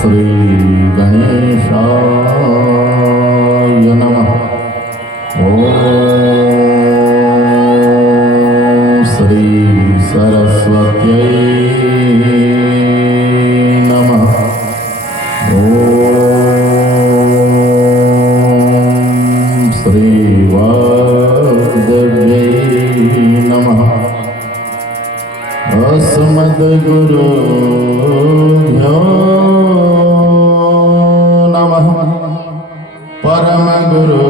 श्री गणेशाय नमः। ओम श्री सरस्वत्यै नमः। ओम श्री वाग्देव्यै नमः। अस्मद्गुरुभ्यो नमः। परमगुरुभ्यो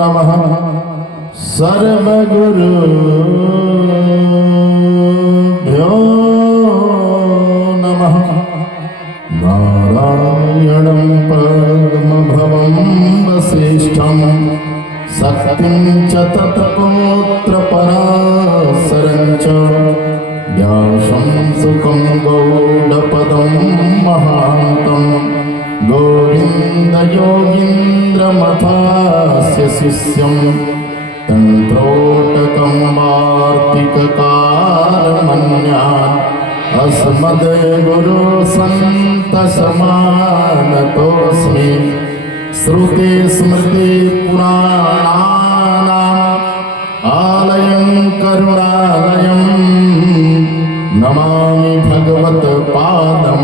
नमः। सर्वगुरुभ्यो नमः। नारायणं पद्मभवं वसिष्ठं शक्तिं च तत्पुत्रपराशरं च व्यासं सुखं गौडपदं महान्तं गोविन्दयोगीन्द्रमथास्य शिष्यं तन्त्रोटकं वार्तिककालमन्यान् अस्मद्गुरुसन्तसमानतोऽस्मि। श्रुति स्मृति पुराणानाम् आलयं करुणालयं नमामि भगवत्पादं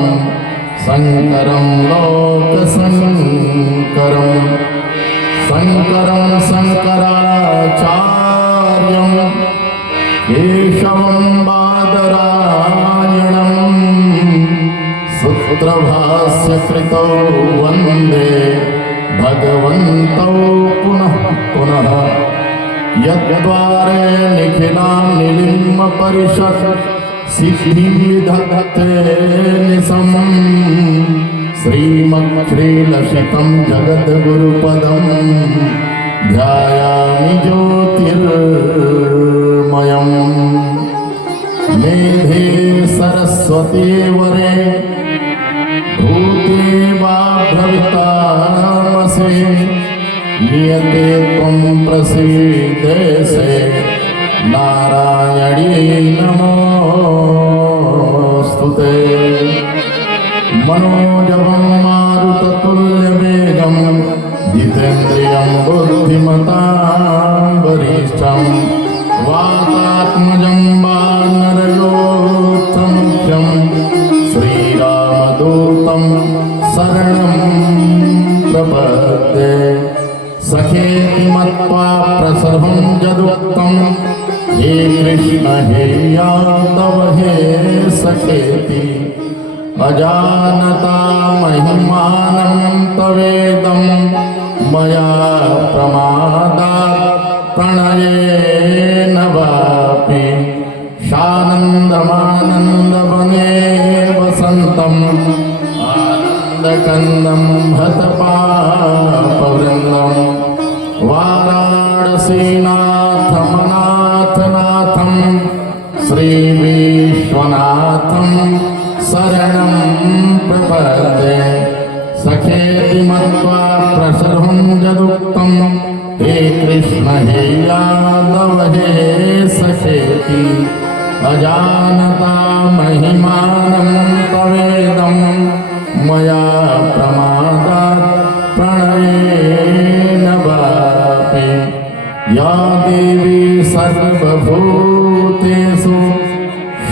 शङ्करं लोकशङ्करं। शङ्करं शङ्कराचार्यं केशवं बादरायणं सूत्रभाष्यकृतौ वन्दे भगवन्तौ पुनः पुनः। यद्वारे निखिलां निलिम्बपरिषत् सिद्धिं विधत्ते निशम्। श्रीमच्छ्रीलसितं जगद्गुरुपदं ध्यायामि ज्योतिर्मयम्। मेधे सरस्वती वरे भूते वा भवितामसि। नियते त्वं प्रसीदेसे नारायणी नमोस्तुते। मनोजवं मारुततुल्यवेगं जितेन्द्रियं बुद्धिमतां वरिष्ठं वातात्मजं वानरयोत्तमुख्यं श्रीरामदूतं शरणं प्रपद्ये। सखेति मत्वा प्रसभं यदुक्तं हे कृष्ण हे यादव हे सखेति। अजानता महिमानं तवेदं मया प्रमादात् प्रणयेन वापि। सानन्दमानन्दवने वसन्तम् आनन्दकन्दं भतपापवृन्दं। वाराणसीनाथमनाथनाथं श्रीविश्वनाथं शरणं प्रपद्ये। सखेति मत्वा प्रसभं यदुक्तं हे कृष्ण हे यादव हे सखेति। अजानता महिमानं तवेदं मया प्रमादात् प्रणयेन वापि। या देवी सर्वभूतेषु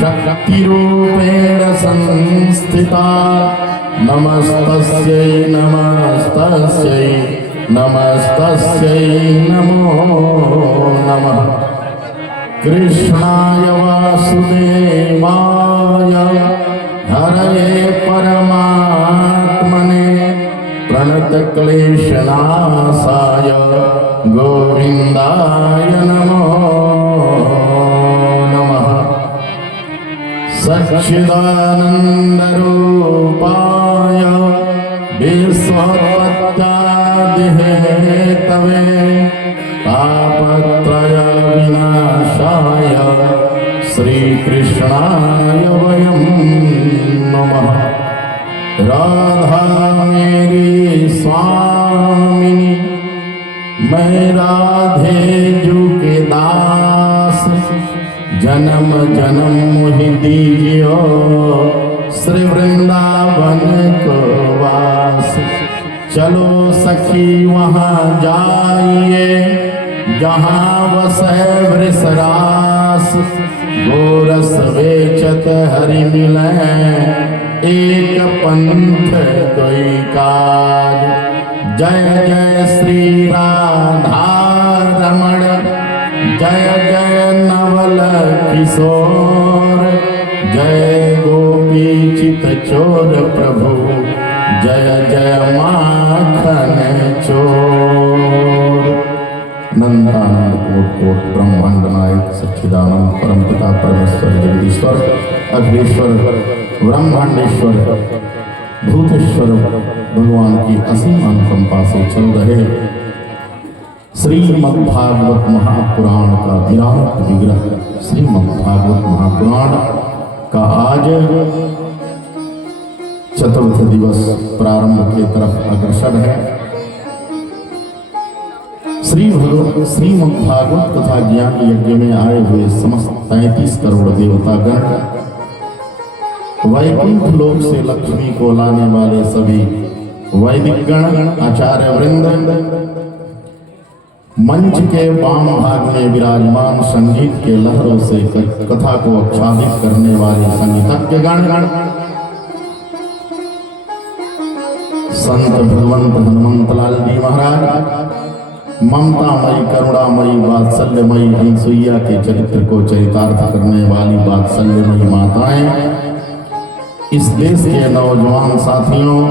शक्तिरूपेण संस्थिता नमस्तस्यै नमस्तस्यै नमस्तस्यै नमो नमः। कृष्णाय वासुदेवाय हरये परमात्मने प्रणतक्लेशनाशाय गोविन्दाय नमो नमः। सच्चिदानन्दरूपाय विश्वोत्पत्त्यादिहेतवे तापत्रयविनाशाय श्रीकृष्णाय वयं नमः। राधा मेरी स्वामिनी मैं राधे जू के दास। जन्म जन्म मोहि दीजियो श्री वृंदावन को वास। चलो सखी वहाँ जाइए जहाँ वसै वृषरास। गोरस बेचत हरि मिलै एक पंथ कोई काज। जय जय श्री राधा रमण जय जय नवल किशोर। जय गोपी चित चोर प्रभु जय जय माखन चोर। नंदानंद कोट कोट ब्रह्मांड नायक सच्चिदानंद परमपिता परमेश्वर जगदीश्वर अखिलेश्वर ब्रह्मांडेश्वर भूतेश्वर भगवान की असीम अनुकंपा से चल रहे श्रीमद्भागवत महापुराण का विराट विग्रह श्रीमद्भागवत महापुराण का आज चतुर्थ दिवस प्रारंभ की तरफ अग्रसर है। श्रीमद्भागवत तथा ज्ञान यज्ञ में आए हुए समस्त 33 करोड़ देवतागण, वैकुंठ लोक से लक्ष्मी को लाने वाले सभी वैदिक गण, आचार्य वृंद, मंच के वाम भाग में विराजमान संगीत के लहरों से कथा को आच्छादित करने वाले संगीतज्ञ गण, संत भगवंत हनुमंतलाल जी महाराज, ममतामयी करुणामयी वात्सल्यमयी अनसुईया के चरित्र को चरितार्थ करने वाली वात्सल्यमयी माताएं, इस देश के नौजवान साथियों,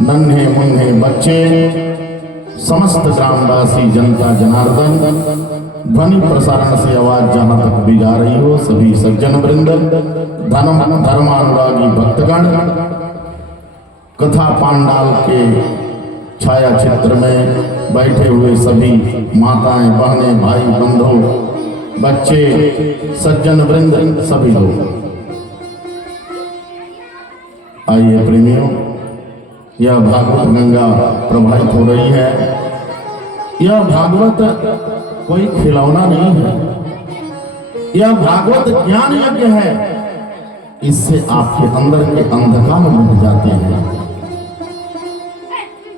नन्हे मुन्ने बच्चे, समस्त ग्रामवासी जनता जनार्दन, ध्वनि प्रसारण से आवाज जहां तक भी जा रही हो, सभी सज्जन वृंद, धर्मानुरागी भक्तगण, कथा पांडाल के छाया चित्र में बैठे हुए सभी माताएं, बहनें, भाई, बंधु, बच्चे, सज्जन वृंद, सभी लोग आइए प्रेमियों, यह भागवत गंगा प्रवाहित हो रही है। यह भागवत कोई खिलौना नहीं है, यह भागवत ज्ञान यज्ञ है। इससे आपके अंदर के अंधकार मिट जाते हैं।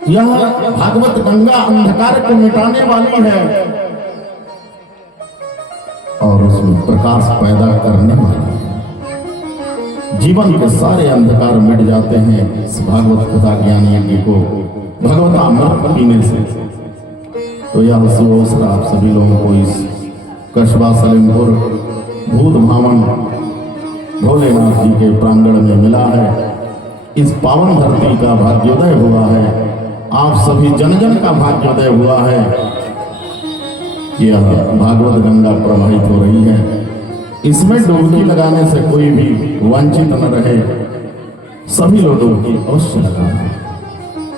यह भागवत गंगा अंधकार को मिटाने वाली है और उसमें प्रकाश पैदा करने वाली है। जीवन के सारे अंधकार मिट जाते हैं इस भागवत कथा ज्ञान यज्ञ को भगवत अमृत पीने से। तो यह शुभ अवसर आप सभी लोगों को इस कस्बा सलेमपुर भूत भावन भोलेनाथ जी के प्रांगण में मिला है। इस पावन धरती का भाग्योदय हुआ है, आप सभी जन जन का भाग्योदय हुआ है। यह भागवत गंगा प्रवाहित हो रही है, इसमें डुबकी लगाने से कोई भी वंचित न रहे, सभी लोग डुबकी अवश्य लगाएं।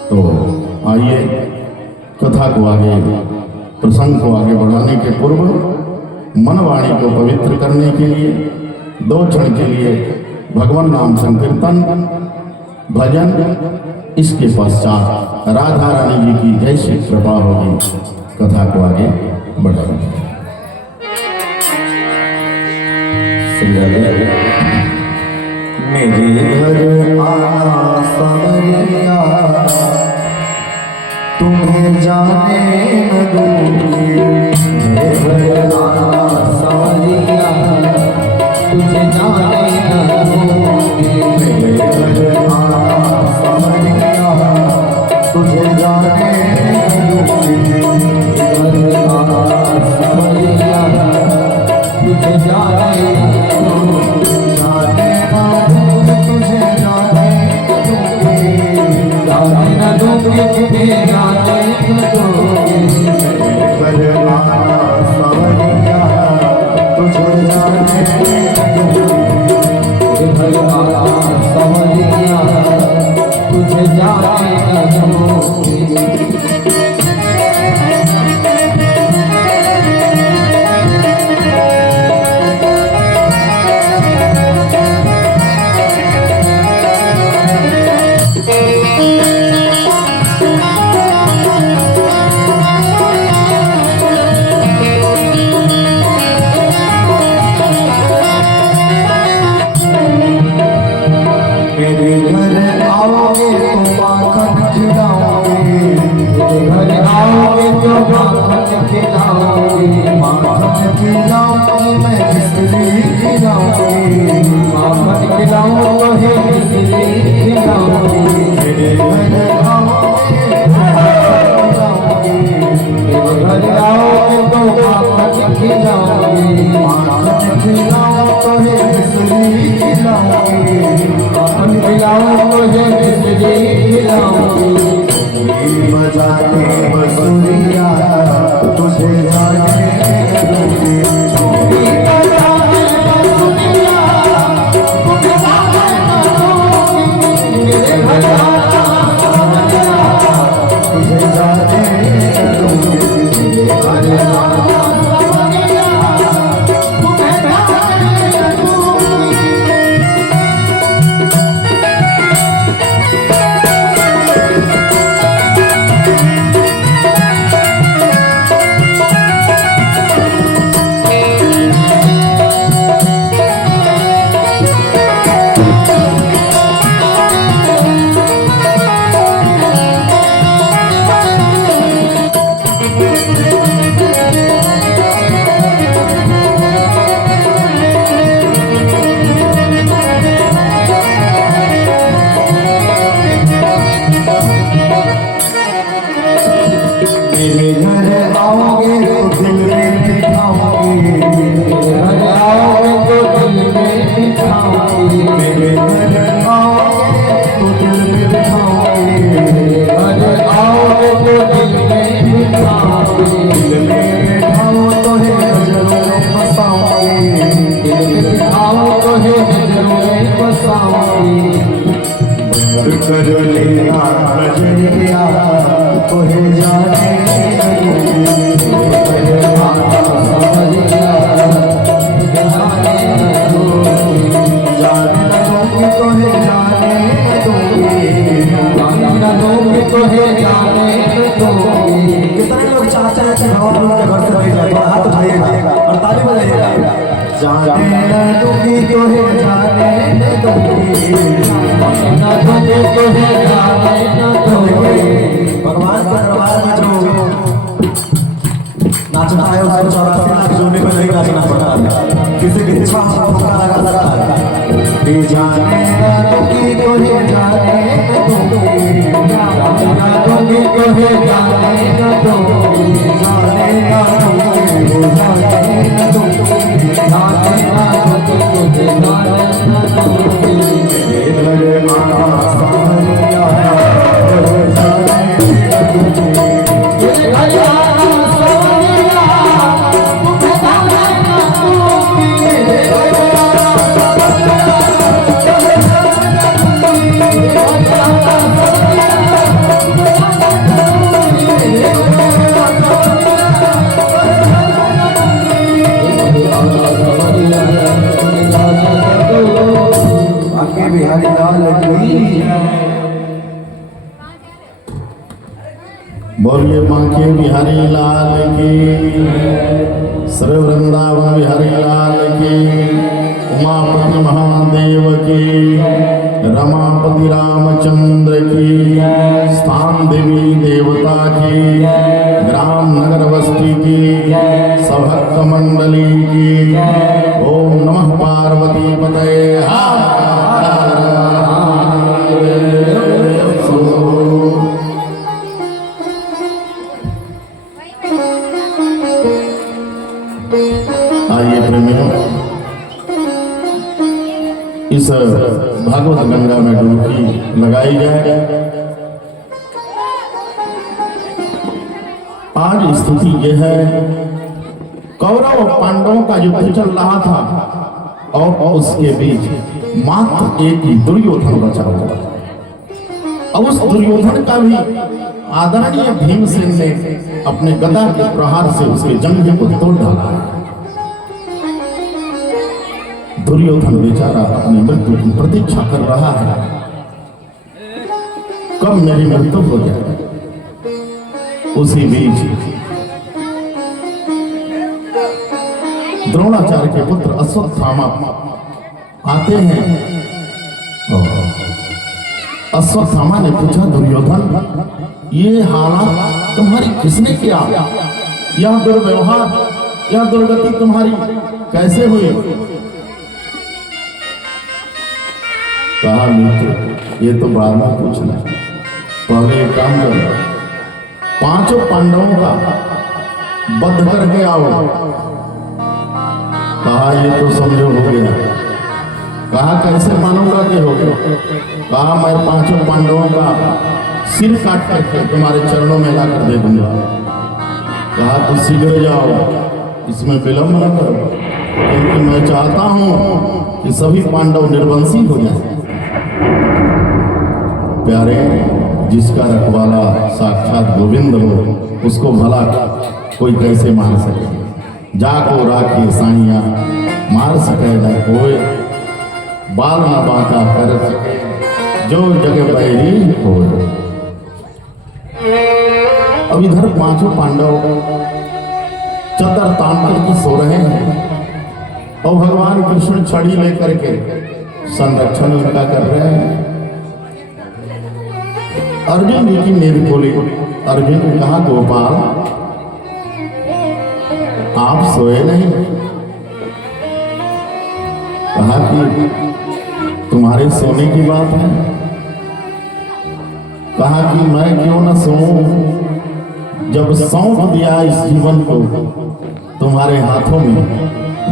तो आइए कथा को आगे, प्रसंग को आगे बढ़ाने के पूर्व मनवाणी को पवित्र करने के लिए 2 क्षण के लिए भगवान नाम संकीर्तन भजन, इसके पश्चात राधा रानी जी की जय श्री कृपा होगी। कथा को आगे बढ़ाएंगे। मेरे घर आना सावरिया, तुम्हें जाने न दूंगी। मेरे घर आना सावरिया, तुझे जाने न दूंगी। मेरे घर आना सावरिया, तुझे जाने न दूंगी। मेरे घर आना सावरिया, तुझे जाने तुझे जाने खिलाऊंगी माखन खिलाऊंगी मैं किसली खिलाऊंगी माखन खिलाऊं तो है किसली खिलाऊंगी मेरे घर आओगे खिलाऊंगी घर आओगे तो माखन खिलाऊंगी माखन खिलाऊं तो है किसली खिलाऊंगी माखन खिलाऊं तो है किसली खिलाऊंगी बजाने बसुरिया तुझे जाने दूंगी तुझे जाने दूंगी मेरे घर आओगे तो दिल में बिठाओगे घर आओगे तो दिल में बिठाऊंगी मेरे घर आओगे तो दिल में बिठाओगे घर आओगे तो दिल में बिठाऊंगी दिल में बिठाओ तो है नजरों में फंसाओगे दिल में बिठाऊं तो है नजरों में बसाऊंगी बंद कर लेना नजरिया तो है जाने कितने लोग चाहते हैं कि हम उनके घर से नहीं जाए, हाथ उठाइएगा और ताली बजाइएगा। जाने न दूंगी तो है जाने न दूंगी भगवान के दरबार में जो नाचना है उसको 84 लाख जोड़ने में नहीं नाचना पड़ता है, किसी की इच्छा हो ठोका लगा सकता है। ये जाने न दूंगी तो है जाने न दूंगी जाने न दूंगी तो है जाने न दूंगी जाने न दूंगी जाने न दूंगी जाने न दूंगी मेरे घर माना सामरिया जाने न दूंगी आके बिहारी लाल की बोलिए बांके बिहारी लाल की, श्री वृंदावन बिहारी लाल की, उमापति महादेव की, रमापति रामचंद्र की, स्थान देवी देवता की, ग्राम नगर बस्ती की, सभक्त मंडली की। ओम नमः पार्वती पतये आइए प्रेमियों, इस भागवत गंगा में डुबकी लगाई जाए। आज स्थिति यह है, कौरव और पांडवों का युद्ध चल रहा था और उसके बीच मात्र एक ही दुर्योधन बचा हुआ था। अब उस दुर्योधन का भी आदरणीय भीमसेन ने अपने गदा के प्रहार से उसके जंघे को तोड़ डाला है। दुर्योधन बेचारा अपनी मृत्यु की प्रतीक्षा कर रहा है, कब मेरी मृत्यु हो जाए। उसी बीच द्रोणाचार्य के पुत्र अश्वत्थामा आते हैं और अश्वत्थामा ने पूछा, दुर्योधन ये हालात तुम्हारी किसने किया? यह दुर्व्यवहार, यह दुर्गति तुम्हारी कैसे हुई? कहा मित्र ये तो बाद में पूछना, पहले एक काम करो, 5 पांडवों का बध करके आओ। कहा ये तो समझो हो गया। कहा कैसे मानूंगा कि हो गया? कहा मैं 5 पांडवों का सिर काट करके तुम्हारे चरणों में लाकर दे दूंगा। कहा तो शीघ्र जाओ, इसमें विलंब न करो, क्योंकि मैं चाहता हूं कि सभी पांडव निर्वंशी हो जाए। प्यारे, जिसका रखवाला साक्षात गोविंद हो उसको भला कोई कैसे मार सके? जाको राखे साइया मार सके न कोई, बाल न बांका कर सके जो जगह बैरी हो। अब इधर 5 पांडव चतर तान करके सो रहे हैं और भगवान कृष्ण छड़ी लेकर के संरक्षण उनका कर रहे हैं। अर्जुन जी की नींद खोली। अर्जुन ने कहा गोपाल आप सोए नहीं? कहा कि तुम्हारे सोने की बात है। कहा कि मैं क्यों न सोऊं, जब सौंप दिया इस जीवन को तुम्हारे हाथों में,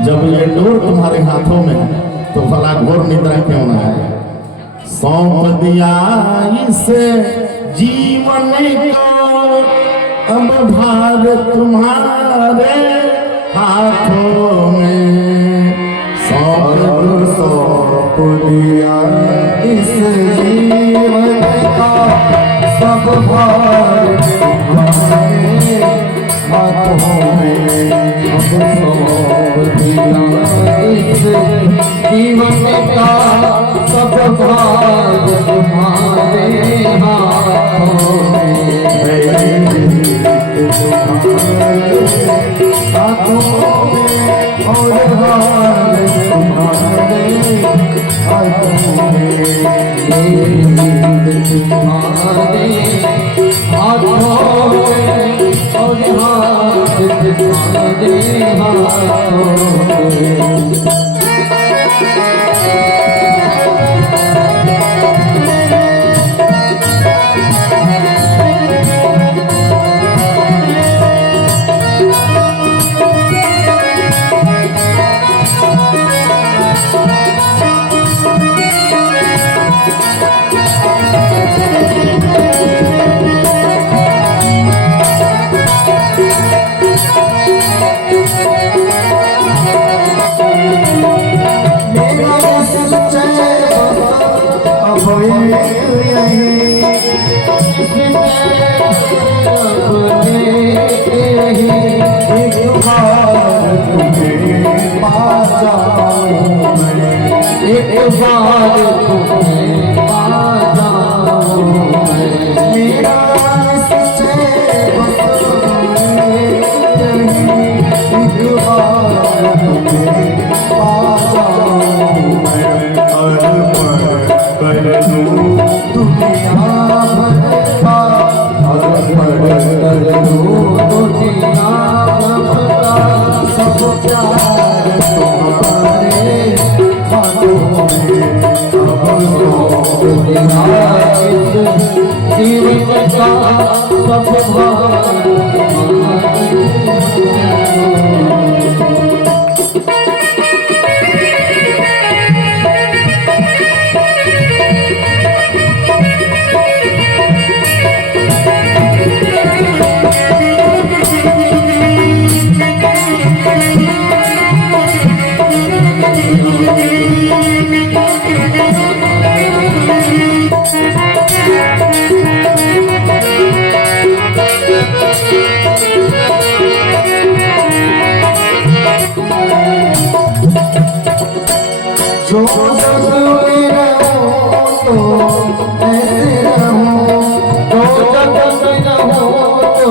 जब ये डोर तुम्हारे हाथों में, तो भला घोर निद्रा क्यों न आए? सौंप दिया इस जीवन को, अब भार तुम्हारे हाथों में। सौंप दिया इस जीवन का, सब भार तुम्हारे हाथों में। अब सौंप दिया इस जीवन का, सब भार तुम्हारे हाथों में। हाथों में और हार तुम्हारे हाथों में। तुम्हारे हाथों में और हाथ तुम्हारे हाथों में। एक बार तुम्हें पा जाऊं मैं। मेरा सच्चे एक बार तुम्हें पा जाऊं मैं। अर्पण कर दूं दुनिया भर का, अर्पण कर दूं दुनिया भर का, सब प्यार तुम्हारे हाथों में। अब सौंप दिया इस जीवन का, सब भार तुम्हारे जो जग में रहो तो ऐसे रहो, जो जग में रहो तो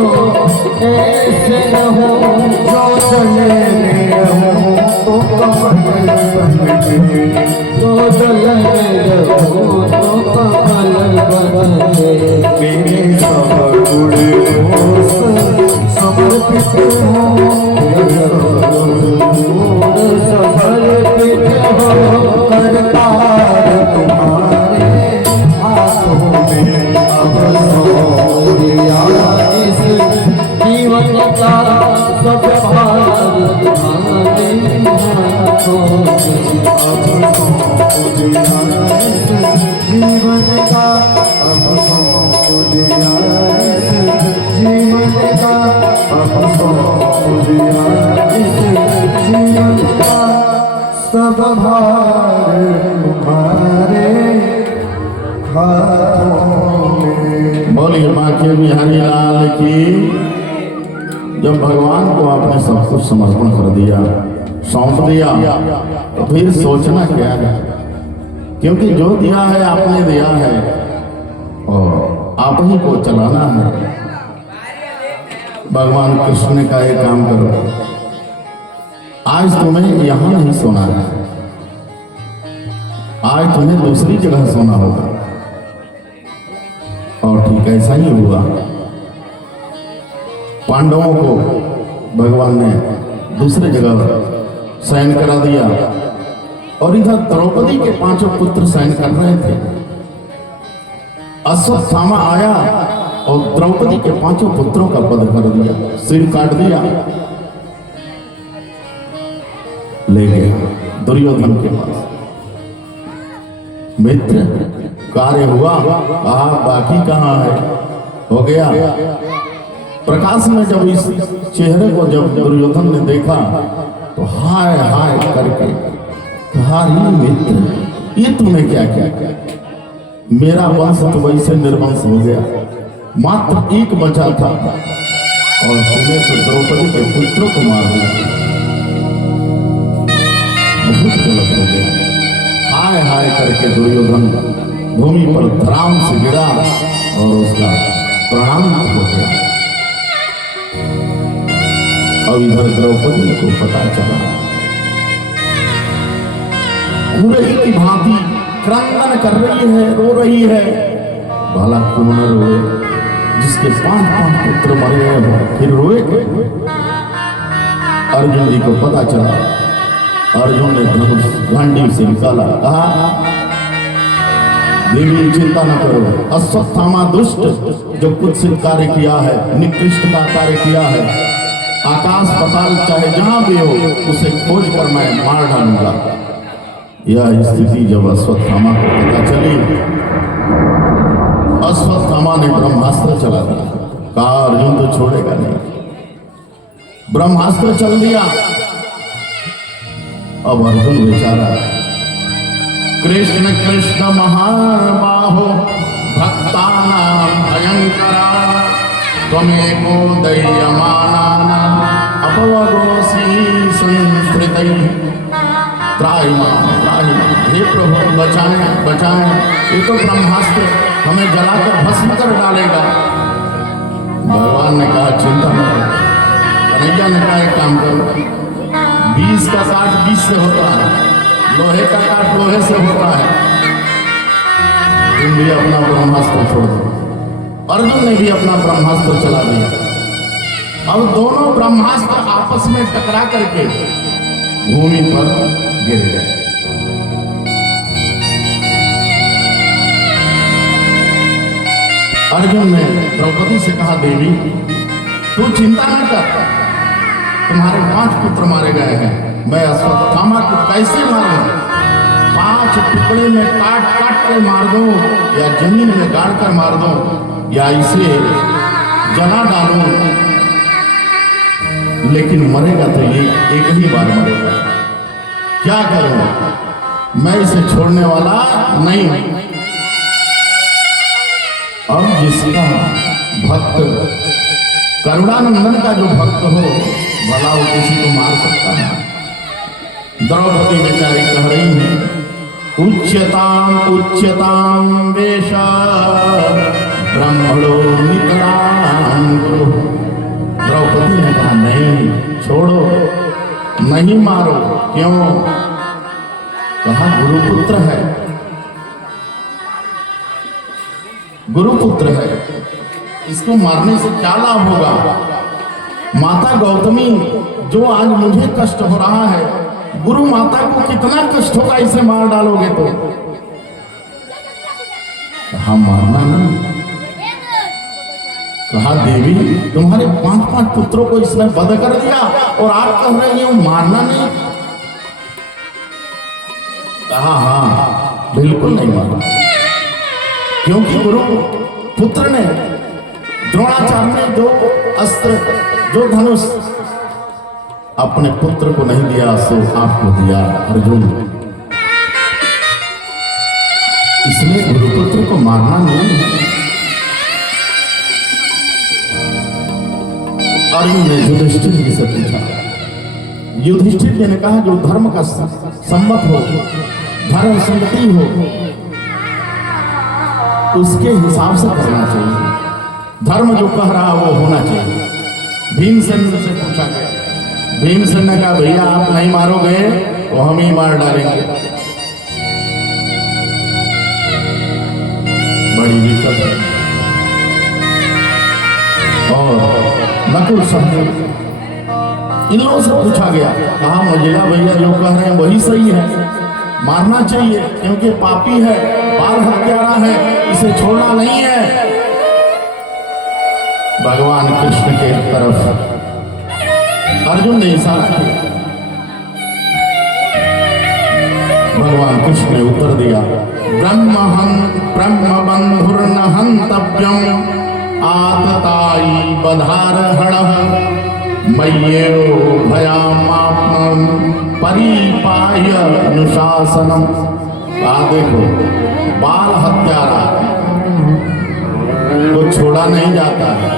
ऐसे रहो, जो चले में रहो तो कमल बन बने गोदल में रखो तो कमल बने मेरे सब गुण होश समर्पित हो समर्पित हो करतार तुम्हारे हाथों में अब सौंप दिया इस जीवन का सब भार तुम्हारे हाथों में अब सौंप दिया इस जीवन का अब सौंप दिया इस जीवन का अब सौंप दिया इस जीवन का सब भार तुम्हारे हाथों में। बोलिए बांके बिहारी लाल की। जब भगवान को आपने सब कुछ समर्पण कर दिया, सौंप दिया, तो फिर सोचना क्या है? क्योंकि जो दिया है आपने दिया है और आप ही को चलाना है। भगवान कृष्ण ने कहा एक काम करो, आज तुम्हें यहां नहीं सोना है, आज तुम्हें दूसरी जगह सोना होगा। और ठीक ऐसा ही हुआ। पांडवों को भगवान ने दूसरी जगह शयन करा दिया और इधर द्रौपदी के 5 पुत्र शयन कर रहे थे। अश्वत्थामा आया और द्रौपदी के 5 पुत्रों का वध कर दिया, सिर काट दिया, ले गया दुर्योधन के पास। मित्र कार्य हुआ, कहा बाकी कहाँ है? हो गया। प्रकाश में जब इस चेहरे को जब दुर्योधन ने देखा तो हाय हाय करके कहा, मित्र ये तूने क्या किया? मेरा वंश तो वैसे निर्वंश हो गया, मात्र एक बचा था और तूने तो द्रौपदी के पुत्रों को मार दिया। बहुत गलत हो गया। हाय हाय करके दुर्योधन भूमि पर धराम से गिरा और उसका प्रणाम हो गया। अब इधर द्रौपदी को पता चला, कुरही की भांति क्रंदन कर रही है, रो रही है। भला क्यों न रोए? जिसके 5 पुत्र मरे हैं फिर रोए? अर्जुन जी को पता चला। अर्जुन ने धनुष गांडी से निकाला, कहा देवी चिंता न करो, अश्वत्थामा दुष्ट जो कुत्सित कार्य किया है, निकृष्ट का कार्य किया है, आकाश पाताल चाहे जहां भी हो उसे खोज कर मैं मार डालूंगा। यह स्थिति जब अश्वत्थामा को पता चली, अश्वत्थामा ने ब्रह्मास्त्र चला दिया। कहा अर्जुन तो छोड़ेगा नहीं, ब्रह्मास्त्र चल दिया। अब अर्जुन बेचारा, कृष्ण कृष्ण महाबाहो भक्तानां भयंकरा त्वमेको दह्यमानानां अपवगोऽसि संस्कृतैः त्राहि मां त्राहि मां। हे प्रभु बचाएं बचाएं, ये तो ब्रह्मास्त्र हमें जलाकर भस्म कर डालेगा। भगवान ने कहा चिंता न करो। कन्हैया ने कहा एक काम करो, 20 का काट 20 से होता है, लोहे का काट लोहे से होता है, तुम भी अपना ब्रह्मास्त्र छोड़ दो। अर्जुन ने भी अपना ब्रह्मास्त्र चला दिया। अब दोनों ब्रह्मास्त्र आपस में टकरा करके भूमि पर गिर गए। अर्जुन ने द्रौपदी से कहा देवी तू चिंता न कर, तुम्हारे 5 पुत्र मारे गए हैं, मैं अश्वत्थामा को कैसे मारूं? 5 टुकड़े में काट काट कर मार दूं या जमीन में गाड़ कर मार दूं या इसे जला डालूं, लेकिन मरेगा तो ये एक ही बार मरेगा। क्या करूं? मैं इसे छोड़ने वाला नहीं। अब जिसका भक्त करुणानंदन का जो भक्त हो भला वो किसी को मार सकता है। द्रौपदी बेचारी कह रही है उच्यताम उच्यताम वेश ब्रह्मणो नितराम गुरु। द्रौपदी ने कहा नहीं छोड़ो, नहीं मारो। क्यों? कहा गुरुपुत्र है, गुरुपुत्र है, इसको मारने से क्या लाभ होगा? माता गौतमी, जो आज मुझे कष्ट हो रहा है, गुरु माता को कितना कष्ट होगा इसे मार डालोगे तो? कहा मारना नहीं। कहा देवी, तुम्हारे 5 पुत्रों को इसने वध कर दिया और आप कह रहे हो मारना नहीं? कहा हाँ, बिल्कुल नहीं मारा, क्योंकि गुरु पुत्र ने द्रोणाचार्य ने जो अस्त्र, जो धनुष अपने पुत्र को नहीं दिया सो आपको दिया अर्जुन। इसलिए गुरुपुत्र को मारना नहीं है। अर्जुन ने युधिष्ठिर जी से पूछा। युधिष्ठिर जी ने कहा जो धर्म का सम्मत हो, धर्म संगति हो, उसके हिसाब से करना चाहिए। धर्म जो कह रहा वो होना चाहिए। भीमसेन से पूछा गया, भीमसेन ने कहा भैया आप नहीं मारोगे तो हम ही मार डालेंगे। बड़ी दिक्कत है। और नकुल सहदेव, इन लोगों से पूछा गया, कहा मजिला भैया जो कह रहे हैं वही सही है, मारना चाहिए, क्योंकि पापी है, बाल हत्यारा है, इसे छोड़ना नहीं है। भगवान कृष्ण के तरफ अर्जुन ने इशारा किया। भगवान कृष्ण ने उत्तर दिया, ब्रह्म बंधुर्न हन्तव्यम् आततायी बधारहणः मय्येव भयामात्मं परिपाह्य अनुशासनम्। देखो, बाल हत्यारा को छोड़ा नहीं जाता है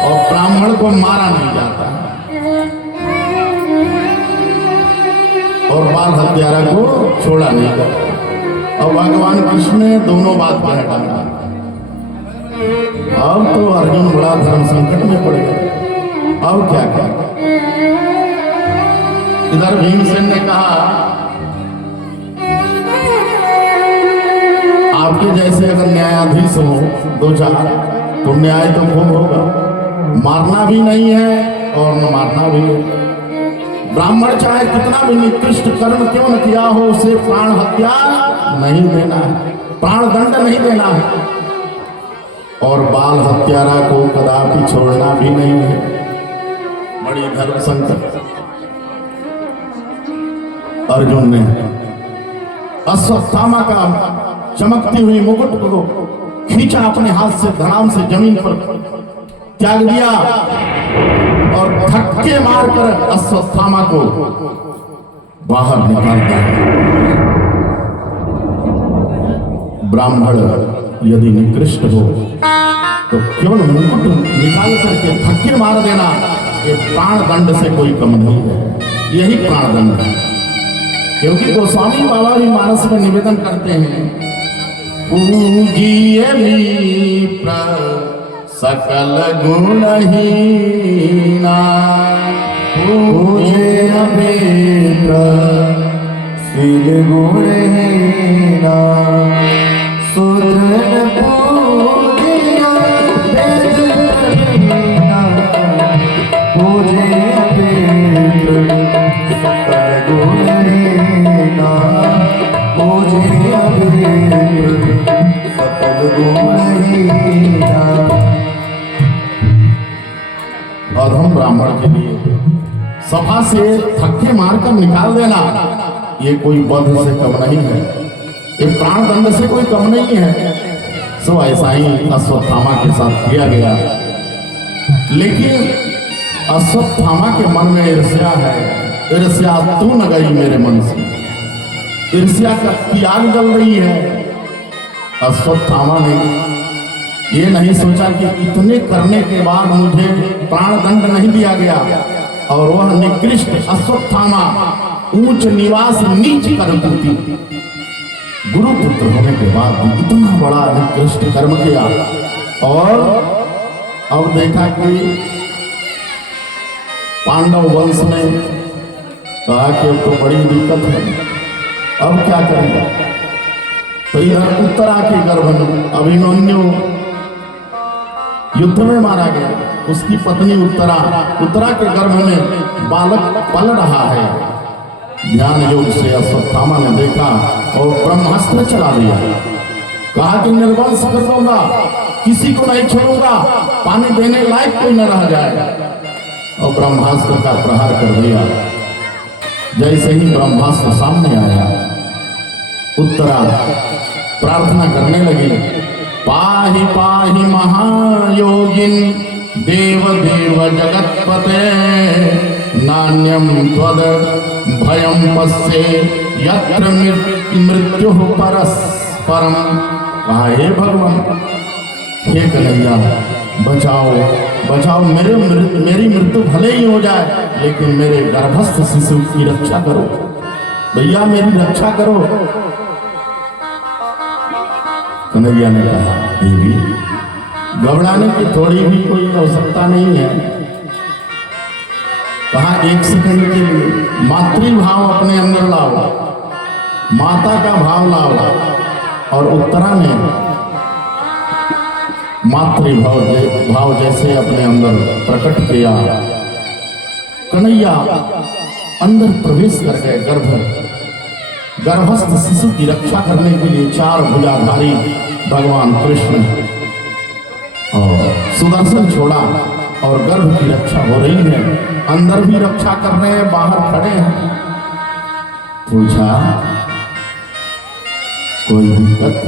और ब्राह्मण को मारा नहीं जाता है, और बाल हत्यारा को छोड़ा नहीं जाता। और भगवान कृष्ण ने दोनों बात पर हटाया। अब तो अर्जुन बड़ा धर्म संकट में पड़ गया। अब क्या क्या? इधर भीमसेन ने कहा आपके जैसे अगर न्यायाधीश हो 2-4 तो न्याय तो खूब होगा। मारना भी नहीं है और न मारना भी है। ब्राह्मण चाहे कितना भी निकृष्ट कर्म क्यों न किया हो, उसे प्राण हत्या नहीं देना है, प्राण दंड नहीं देना है, और बाल हत्यारा को कदापि छोड़ना भी नहीं है। बड़ी धर्म संकट। अर्जुन ने अश्वत्थामा का चमकती हुई मुकुट को खींचा अपने हाथ से, धड़ाम से जमीन पर त्याग दिया और धक्के मारकर अश्वत्थामा को बाहर निकाल दिया। ब्राह्मण यदि निकृष्ट हो तो केवल मुकुट निकाल करके धक्के मार देना ये प्राण दंड से कोई कम नहीं है। यही प्राण दंड है। क्योंकि गोस्वामी बाबा भी मानस में निवेदन करते हैं, पूजिए विप्र सकल गुणहीना, पूजिए विप्र शील गुणहीना, शूद्र पूजिए वेदहीना, पूजिए विप्र सकल गुणहीना, पूजिए विप्र सकल गुणहीना। अधम ब्राह्मण के लिए सभा से धक्के मारकर निकाल देना ये कोई वध से कम नहीं है, ये प्राण दंड से कोई कम नहीं है। सो ऐसा ही अश्वत्थामा के साथ किया गया। लेकिन अश्वत्थामा के मन में ईर्ष्या है। ईर्ष्या तू न गई मेरे मन से, ईर्ष्या का त्याग जल रही है। अश्वत्थामा ने ये नहीं सोचा कि इतने करने के बाद मुझे प्राण दंड नहीं दिया गया, और वह निकृष्ट अश्वत्थामा ऊंच निवास नीच कर्मपूती गुरुपुत्र होने के बाद भी इतना बड़ा निकृष्ट कर्म किया। और अब देखा कि पांडव वंश में कहा कि अब तो बड़ी दिक्कत है, अब क्या करेगा? तो इधर उत्तरा के गर्भ में अभिमन्यु युद्ध में मारा गया, उसकी पत्नी उत्तरा के गर्भ में बालक पल रहा है। ध्यान योग से अश्वत्थामा ने देखा और ब्रह्मास्त्र चला दिया, कहा कि निर्वंश कर दूंगा, किसी को नहीं छोड़ूंगा, पानी देने लायक कोई न रह जाए, और ब्रह्मास्त्र का प्रहार कर दिया। जैसे ही ब्रह्मास्त्र सामने आया, उत्तरा प्रार्थना करने लगी, पाहि पाहि महायोगिन देव देव जगतपते नान्यम त्वद भयं पश्ये यत्र मृत्यु परस्परम। कहा हे भगवान, हे कन्हैया, बचाओ बचाओ, मेरी मृत्यु भले ही हो जाए, लेकिन मेरे गर्भस्थ शिशु की रक्षा करो, भैया मेरी रक्षा करो। कन्हैया ने कहा, देवी घबराने की थोड़ी भी कोई आवश्यकता नहीं है। कहा एक सेकंड के लिए मातृभाव अपने अंदर लाओ, माता का भाव लाओ। और उत्तरा ने मातृभाव जैसे अपने अंदर प्रकट किया, कन्हैया अंदर प्रवेश कर गए। गर्भस्थ शिशु की रक्षा करने के लिए 4 भुजाधारी भगवान कृष्ण और सुदर्शन छोड़ा और गर्भ की रक्षा हो रही है, अंदर भी रक्षा कर रहे हैं, बाहर खड़े हैं। पूछा कोई दिक्कत?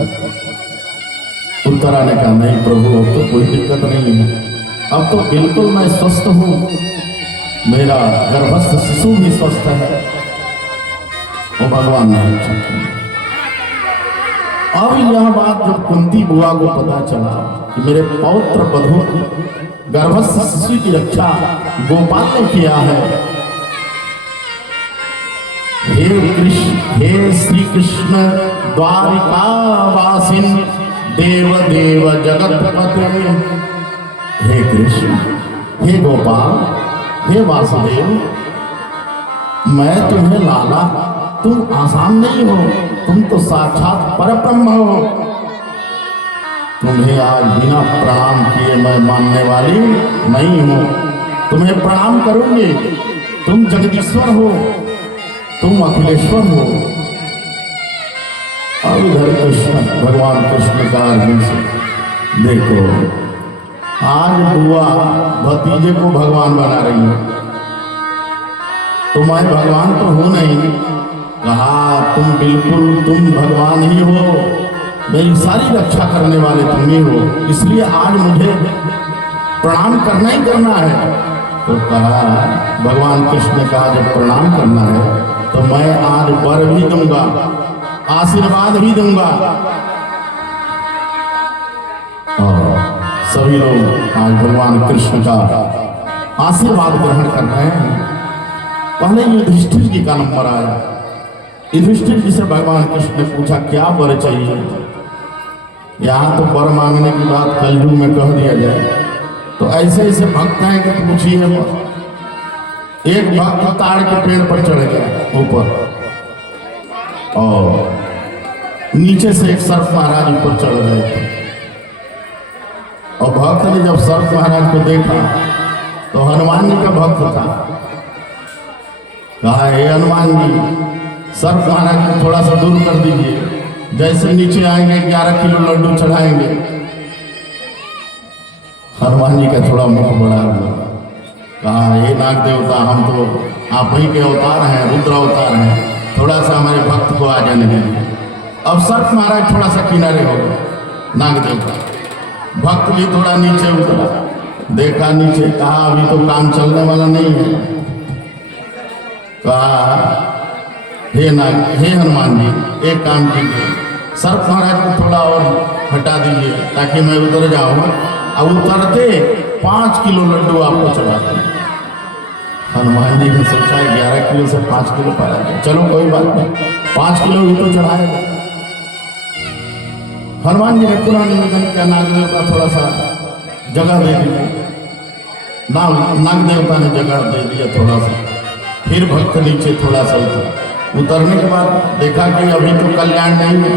उत्तरा ने कहा नहीं प्रभु, अब तो कोई दिक्कत नहीं है, अब तो बिल्कुल मैं स्वस्थ हूँ, मेरा गर्भस्थ शिशु भी स्वस्थ है। और भगवान ने रक्षा की। अब यह बात जब कुंती बुआ को पता चला कि मेरे पौत्र बधू गर्भस्थ शिशु की रक्षा गोपाल ने किया है, हे श्री कृष्ण द्वारिकावासिन देव देव जगतपते, हे कृष्ण, हे गोपाल, हे वासुदेव, मैं तुम्हें लाला, तुम आसान नहीं हो, तुम तो साक्षात परब्रह्म हो। तुम्हें आज बिना प्रणाम किए मैं मानने वाली नहीं हूं, तुम्हें प्रणाम करूंगी। तुम जगदीश्वर हो, तुम अखिलेश्वर हो। अब इधर कृष्ण, भगवान कृष्ण का अर्जुन से, देखो आज बुआ भतीजे को भगवान बना रही है, तो मैं भगवान तो हूं नहीं। कहा तुम बिल्कुल, तुम भगवान ही हो, मेरी सारी रक्षा करने वाले तुम ही हो, इसलिए आज मुझे प्रणाम करना ही करना है। तो कहा भगवान कृष्ण ने कहा जब प्रणाम करना है तो मैं आज वर भी दूंगा, आशीर्वाद भी दूंगा। और सभी लोग आज भगवान कृष्ण का आशीर्वाद ग्रहण कर रहे हैं। पहले युधिष्ठिर जी का नंबर आया। युधिष्ठिर जी से भगवान कृष्ण ने पूछा क्या वर चाहिए? यहाँ तो वर मांगने की बात कलयुग में कह दिया जाए, तो ऐसे ऐसे भक्त हैं कि पूछिए। एक भक्त ताड़ के पेड़ पर चढ़ गया ऊपर, और नीचे से एक सर्प महाराज ऊपर चढ़ गए थे। और भक्त ने जब सर्प महाराज को देखा तो हनुमान जी का भक्त था। कहा हे हनुमान जी, सर्प महाराज को थोड़ा सा दूर कर दीजिए, जैसे नीचे आएंगे 11 किलो लड्डू चढ़ाएंगे। हनुमान जी का थोड़ा मुख बड़ा हुआ। कहा हे नाग देवता, हम तो आप ही के अवतार हैं, रुद्र अवतार हैं, थोड़ा सा हमारे भक्त को आ जाने दीजिए। अब सर्प महाराज थोड़ा सा किनारे हो गए। नाग देवता भक्त भी थोड़ा नीचे उतरा, देखा नीचे, कहा अभी तो काम चलने वाला नहीं है। कहा हे हनुमान जी, एक काम कीजिए, सर्प महाराज को थोड़ा और हटा दीजिए ताकि मैं उतर जाऊँ। अब उतरते 5 किलो लड्डू आपको चढ़ाते हैं। हनुमान जी ने सोचा 11 किलो से 5 किलो पर आ गया, चलो कोई बात नहीं, 5 किलो भी तो चढ़ाएगा। हनुमान जी ने पुनः निवेदन किया, नाग देवता थोड़ा सा जगह दे दीजिए। नाग देवता ने जगह दे दिया थोड़ा सा। फिर भक्त नीचे थोड़ा सा उतरा, उतरने के बाद देखा कि अभी तो कल्याण नहीं है,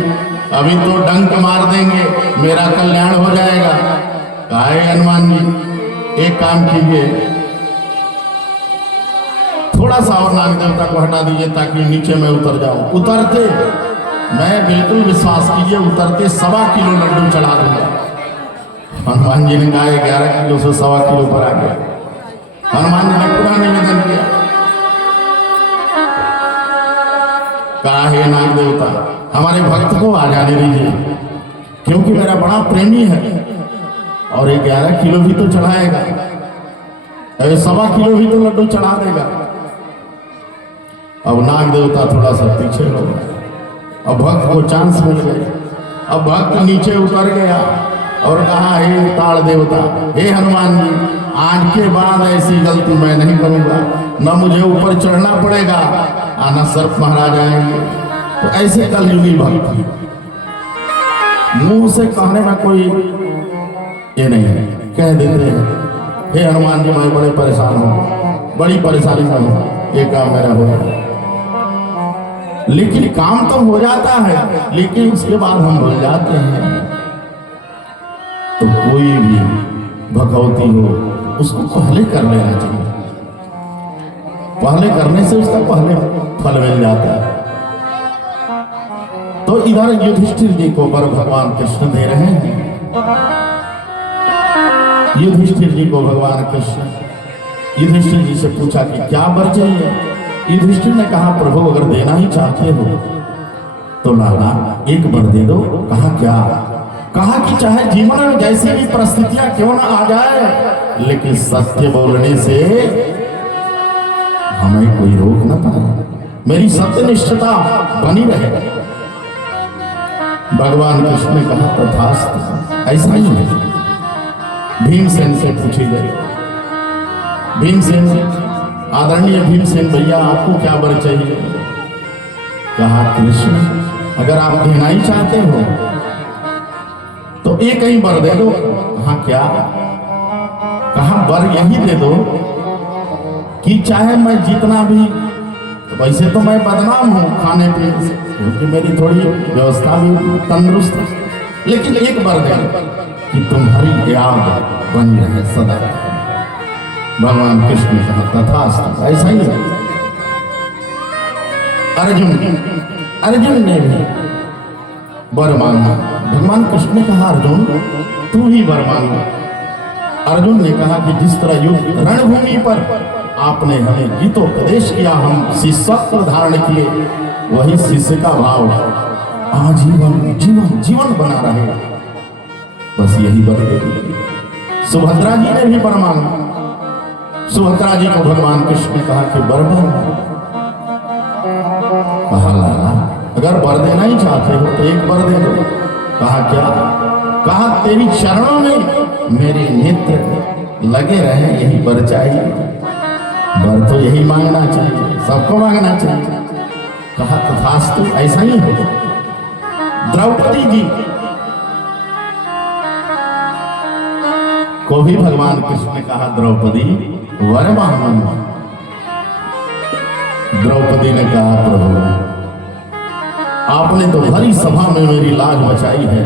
अभी तो डंक मार देंगे मेरा कल्याण हो जाएगा। कहा है हनुमान जी एक काम कीजिए, थोड़ा सा और नाग देवता को हटा दीजिए ताकि नीचे मैं उतर जाऊं। उतरते, मैं बिल्कुल विश्वास कीजिए, उतरते 1.25 किलो लड्डू चढ़ा दूंगा। हनुमान जी ने कहा 11 किलो से 1.25 किलो पर आ गया। हनुमान जी ने पूरा निवेदन किया, कहा हे नाग देवता हमारे भक्त को आ जाने दीजिए, क्योंकि मेरा बड़ा प्रेमी है और 11 किलो भी तो चढ़ाएगा, 1.25 किलो भी तो लड्डू चढ़ा देगा। अब नाग देवता थोड़ा सा पीछे हो गया, अब भक्त को चांस मिल गया। अब भक्त नीचे उतर गया और कहा हे ताड़ देवता, हे हनुमान जी आज के बाद ऐसी गलती मैं नहीं करूंगा, न मुझे ऊपर चढ़ना पड़ेगा आना सर्प महाराज आएंगे। तो ऐसे कलयुगी भक्त मुंह से कहने में कोई ये नहीं है, कह देते हैं हे हनुमान जी मैं बड़े परेशान हूं, बड़ी परेशानी में हूं, ये काम मेरा हो गया। लेकिन काम तो हो जाता है, लेकिन उसके बाद हम भूल जाते हैं। तो कोई भी भगवती हो उसको पहले कर लेना चाहिए, पहले करने से उसका पहले फल मिल जाता है। तो इधर युधिष्ठिर जी को वर भगवान कृष्ण दे रहे हैं। युधिष्ठिर जी को भगवान कृष्ण युधिष्ठिर जी से पूछा कि क्या वर चाहिए। युधिष्ठिर ने कहा प्रभु अगर देना ही चाहते हो तो लाला एक वर दे दो। कहा क्या? कहा कि चाहे जीवन में जैसी भी परिस्थितियां क्यों ना आ जाए, लेकिन सत्य बोलने से हमें कोई रोक ना पाए, मेरी सत्यनिष्ठता बनी रहे। भगवान कृष्ण ने कहा तथास्तु। ऐसा ही है। भीमसेन से पूछी गई, भीमसेन आदरणीय भीमसेन भैया आपको क्या वर चाहिए? कहा कृष्ण अगर आप देना ही चाहते हो तो एक ही वर दे दो। कहा क्या? कहा वर यही दे दो कि चाहे मैं जितना भी, वैसे तो मैं बदनाम हूं खाने पीने से क्योंकि मेरी थोड़ी व्यवस्था भी तंदुरुस्त है, लेकिन एक वर दे कि तुम्हारी याद बनी रहे सदा। भगवान कृष्ण ने कहा तथास्तु। ऐसा ही है। अर्जुन ने भी वर मांगा। भगवान कृष्ण ने कहा अर्जुन तू ही वर मांगा। अर्जुन ने कहा कि जिस तरह युद्ध रणभूमि पर आपने हमें गीतोपदेश किया, हम शिष्यत्व धारण किए, वही शिष्य का भाव आजीवन जीवन बना रहे, बस यही वर दे दीजिए। सुभद्रा जी ने भी वर मांगा। सुभद्रा जी को भगवान कृष्ण ने कहा कि वर मांगो। कहा लाला अगर वर देना ही चाहते हो तो एक वर दे दो। कहा क्या? कहा तेरी चरणों में मेरे नेत्र लगे रहे, यही वर चाहिए। वर तो यही मांगना चाहिए, सबको मांगना चाहिए। कहा तथास्तु। ऐसा ही हो। द्रौपदी जी को भी भगवान कृष्ण ने कहा द्रौपदी वर मांगो। द्रौपदी ने कहा प्रभु आपने तो भरी सभा में मेरी लाज बचाई है,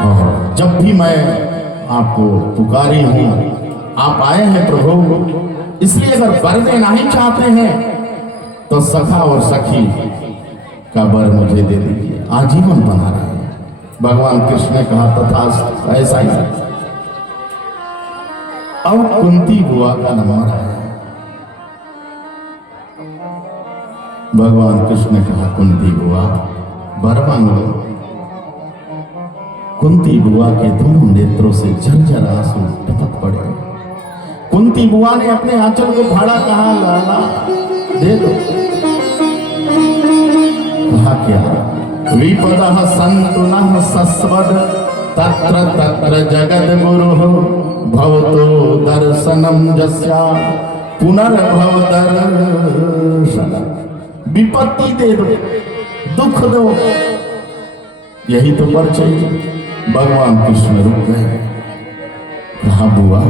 और जब भी मैं आपको पुकारी हूं आप आए हैं प्रभु, इसलिए अगर वर देना ही चाहते हैं तो सखा और सखी का वर मुझे दे दीजिए, आजीवन बना रहे। भगवान कृष्ण ने कहा तथास्तु। ऐसा ही। अब कुंती बुआ का नंबर आया। भगवान कृष्ण ने कहा कुंती बुआ वर मांग लो। कुंती बुआ के दोनों नेत्रों से झरझर आंसू टपक पड़े। कुंती बुआ ने अपने आंचल को फाड़ा। कहा लाला दे दो। कहा क्या? विपदः सन्तु नः सस्वद तत्र तत्र जगद गुरुः भवतो दर्शनम जस्या पुनर्भव दर्शन। विपत्ति दे दो, दुख दो, यही तो वर चाहिए। भगवान कृष्ण रुक गए। कहा बुआ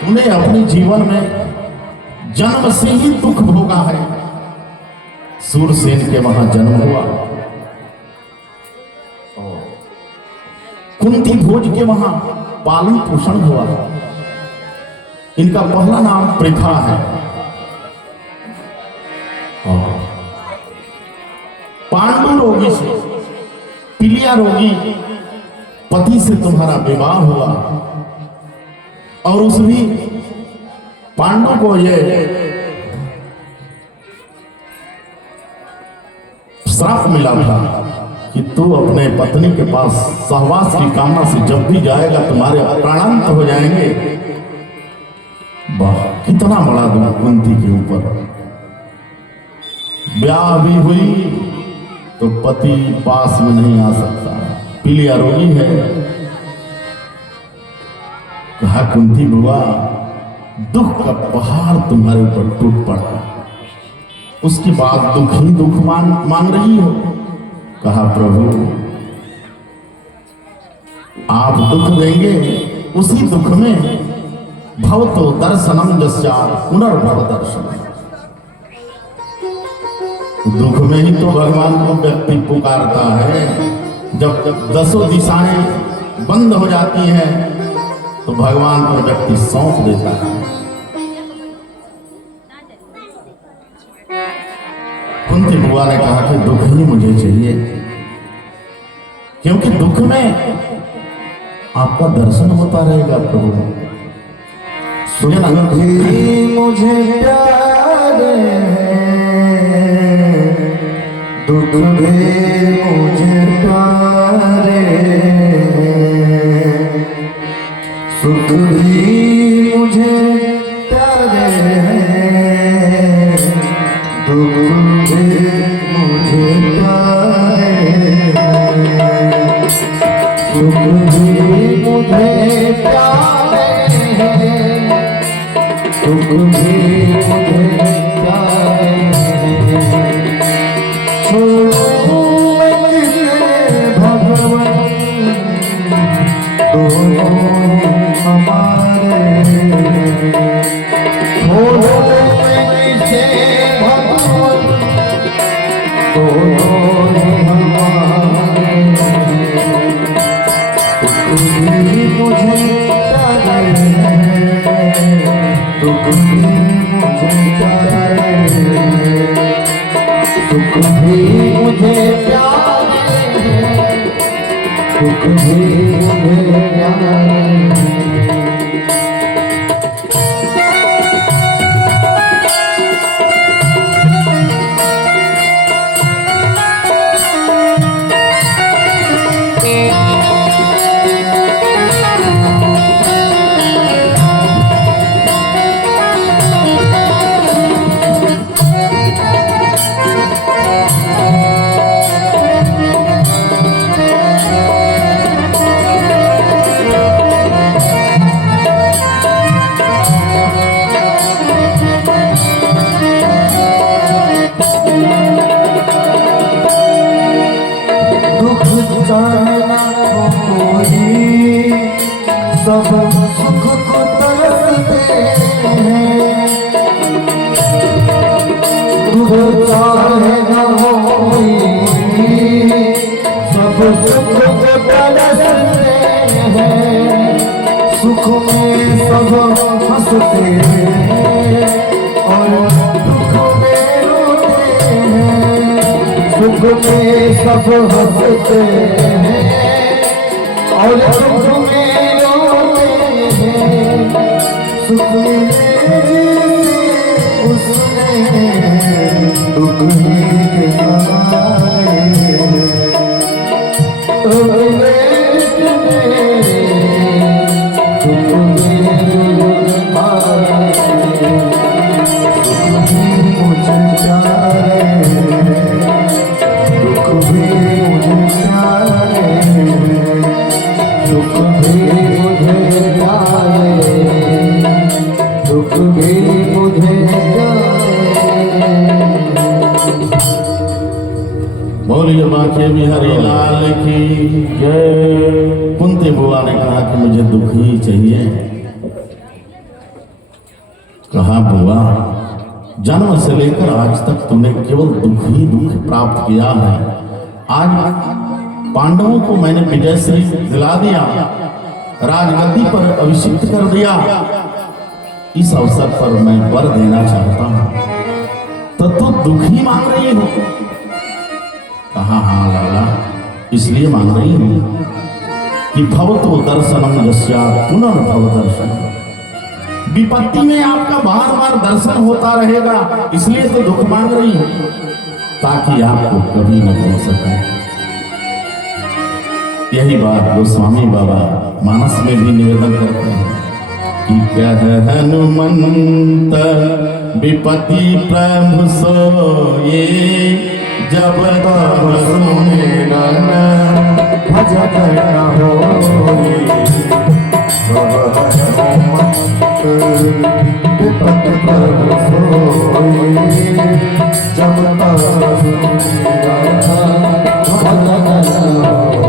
तूने अपने जीवन में जन्म से ही दुख भोगा है। सूरसेन के वहां जन्म हुआ, कुंती भोज के वहां पालन पोषण हुआ। इनका पहला नाम पृथा है। पांडु रोगी से, पिलिया रोगी पति से तुम्हारा विवाह हुआ और उस भी पांडु को ये श्राप मिला था कि तू अपने पत्नी के पास सहवास की कामना से जब भी जाएगा तुम्हारे प्राणांत हो जाएंगे। वाह, कितना बड़ा दुख कुंती के ऊपर। ब्याह भी हुई तो पति पास में नहीं आ सकता, पिलिया रोगी है। कहा कुंती बुआ, दुख का पहाड़ तुम्हारे ऊपर टूट पड़ा, उसके बाद दुख ही दुख मांग रही हो। कहा प्रभु, आप दुख देंगे, उसी दुख में भवतो दर्शनम जस्यात् पुनर्भव दर्शनम। दुख में ही तो भगवान को व्यक्ति पुकारता है। जब दसों दिशाएं बंद हो जाती हैं तो भगवान को व्यक्ति सौंप देता है। कुंती बुआ ने कहा कि दुख ही मुझे चाहिए, क्योंकि दुख में आपका दर्शन होता रहेगा प्रभु। सुख भी मुझे प्यारे, दुख भी मुझे प्यारे, सुख भी मुझे प्यारे हैं, दुख भी मुझे प्यारे हैं, सुख भी मुझे प्यारे हैं, दुख भी मुझे प्यारे हैं। छोड़ो भगवान दोनों हमारे, छोड़ो से भगवान दोनों हमारे। दुख भी मुझे प्यारे हैं, दुख भी मुझे प्यारे हैं, सुख भी मुझे प्यारे हैं, दुख भी मुझे प्यारे हैं। सब सुख को तरसते हैं, दुख चाहे न होई, सब सुख को तरसते हैं, सुख में सब हंसते हैं और दुख में रोते हैं, सुख में सब हंसते हैं और दुख में सुख मिले उसने दुख के सहारे, तो वेट में दुख में हारे, सुख भी मुझे प्यारे, दुख भी मुझे प्यारे, सुख भी मुझे प्यारे, दुख भी मुझे बोलिए बांके बिहारी लाल की जय। कुंती बुआ ने कहा कि मुझे दुख ही चाहिए। कहा बुआ, जन्म से लेकर आज तक तूने केवल दुख ही दुख प्राप्त किया है। आज पांडवों को मैंने विजय श्री दिला दिया, राजगद्दी पर अभिषिक्त कर दिया। इस अवसर पर मैं वर देना चाहता हूं, तो तू दुख ही मांग रही हो? कहा हाँ लाला, इसलिए मांग रही हूं कि भवतो दर्शनम यस्या पुनर्भव दर्शन, विपत्ति में आपका बार बार दर्शन होता रहेगा, इसलिए तो दुख मांग रही हूं, ताकि आपको कभी न हो सके। यही बात गोस्वामी बाबा मानस में भी निवेदन करते हैं कि कह हनुमंत विपत्ति प्रभु सोए, जब तब सुमिरन भजन न होए। विपत्ति प्रभु सोए, जब तब सुमिरन भजन न होए।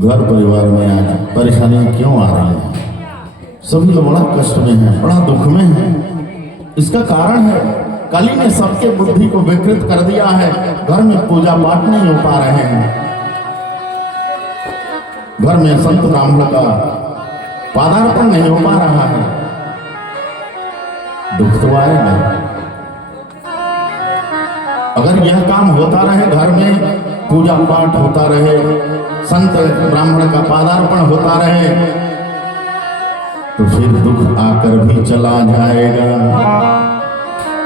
घर परिवार में आज परेशानियां क्यों आ रही हैं? सभी लोग बड़ा कष्ट में हैं, बड़ा दुख में हैं। इसका कारण है कली ने सबके बुद्धि को विकृत कर दिया है। घर में पूजा पाठ नहीं हो पा रहे हैं, घर में संत ब्राह्मण का पादार्पण नहीं हो पा रहा है। दुख तो आएगा। अगर यह काम होता रहे, घर में पूजा पाठ होता रहे, संत ब्राह्मण का पादार्पण होता रहे, तो फिर दुख आकर भी चला जाएगा।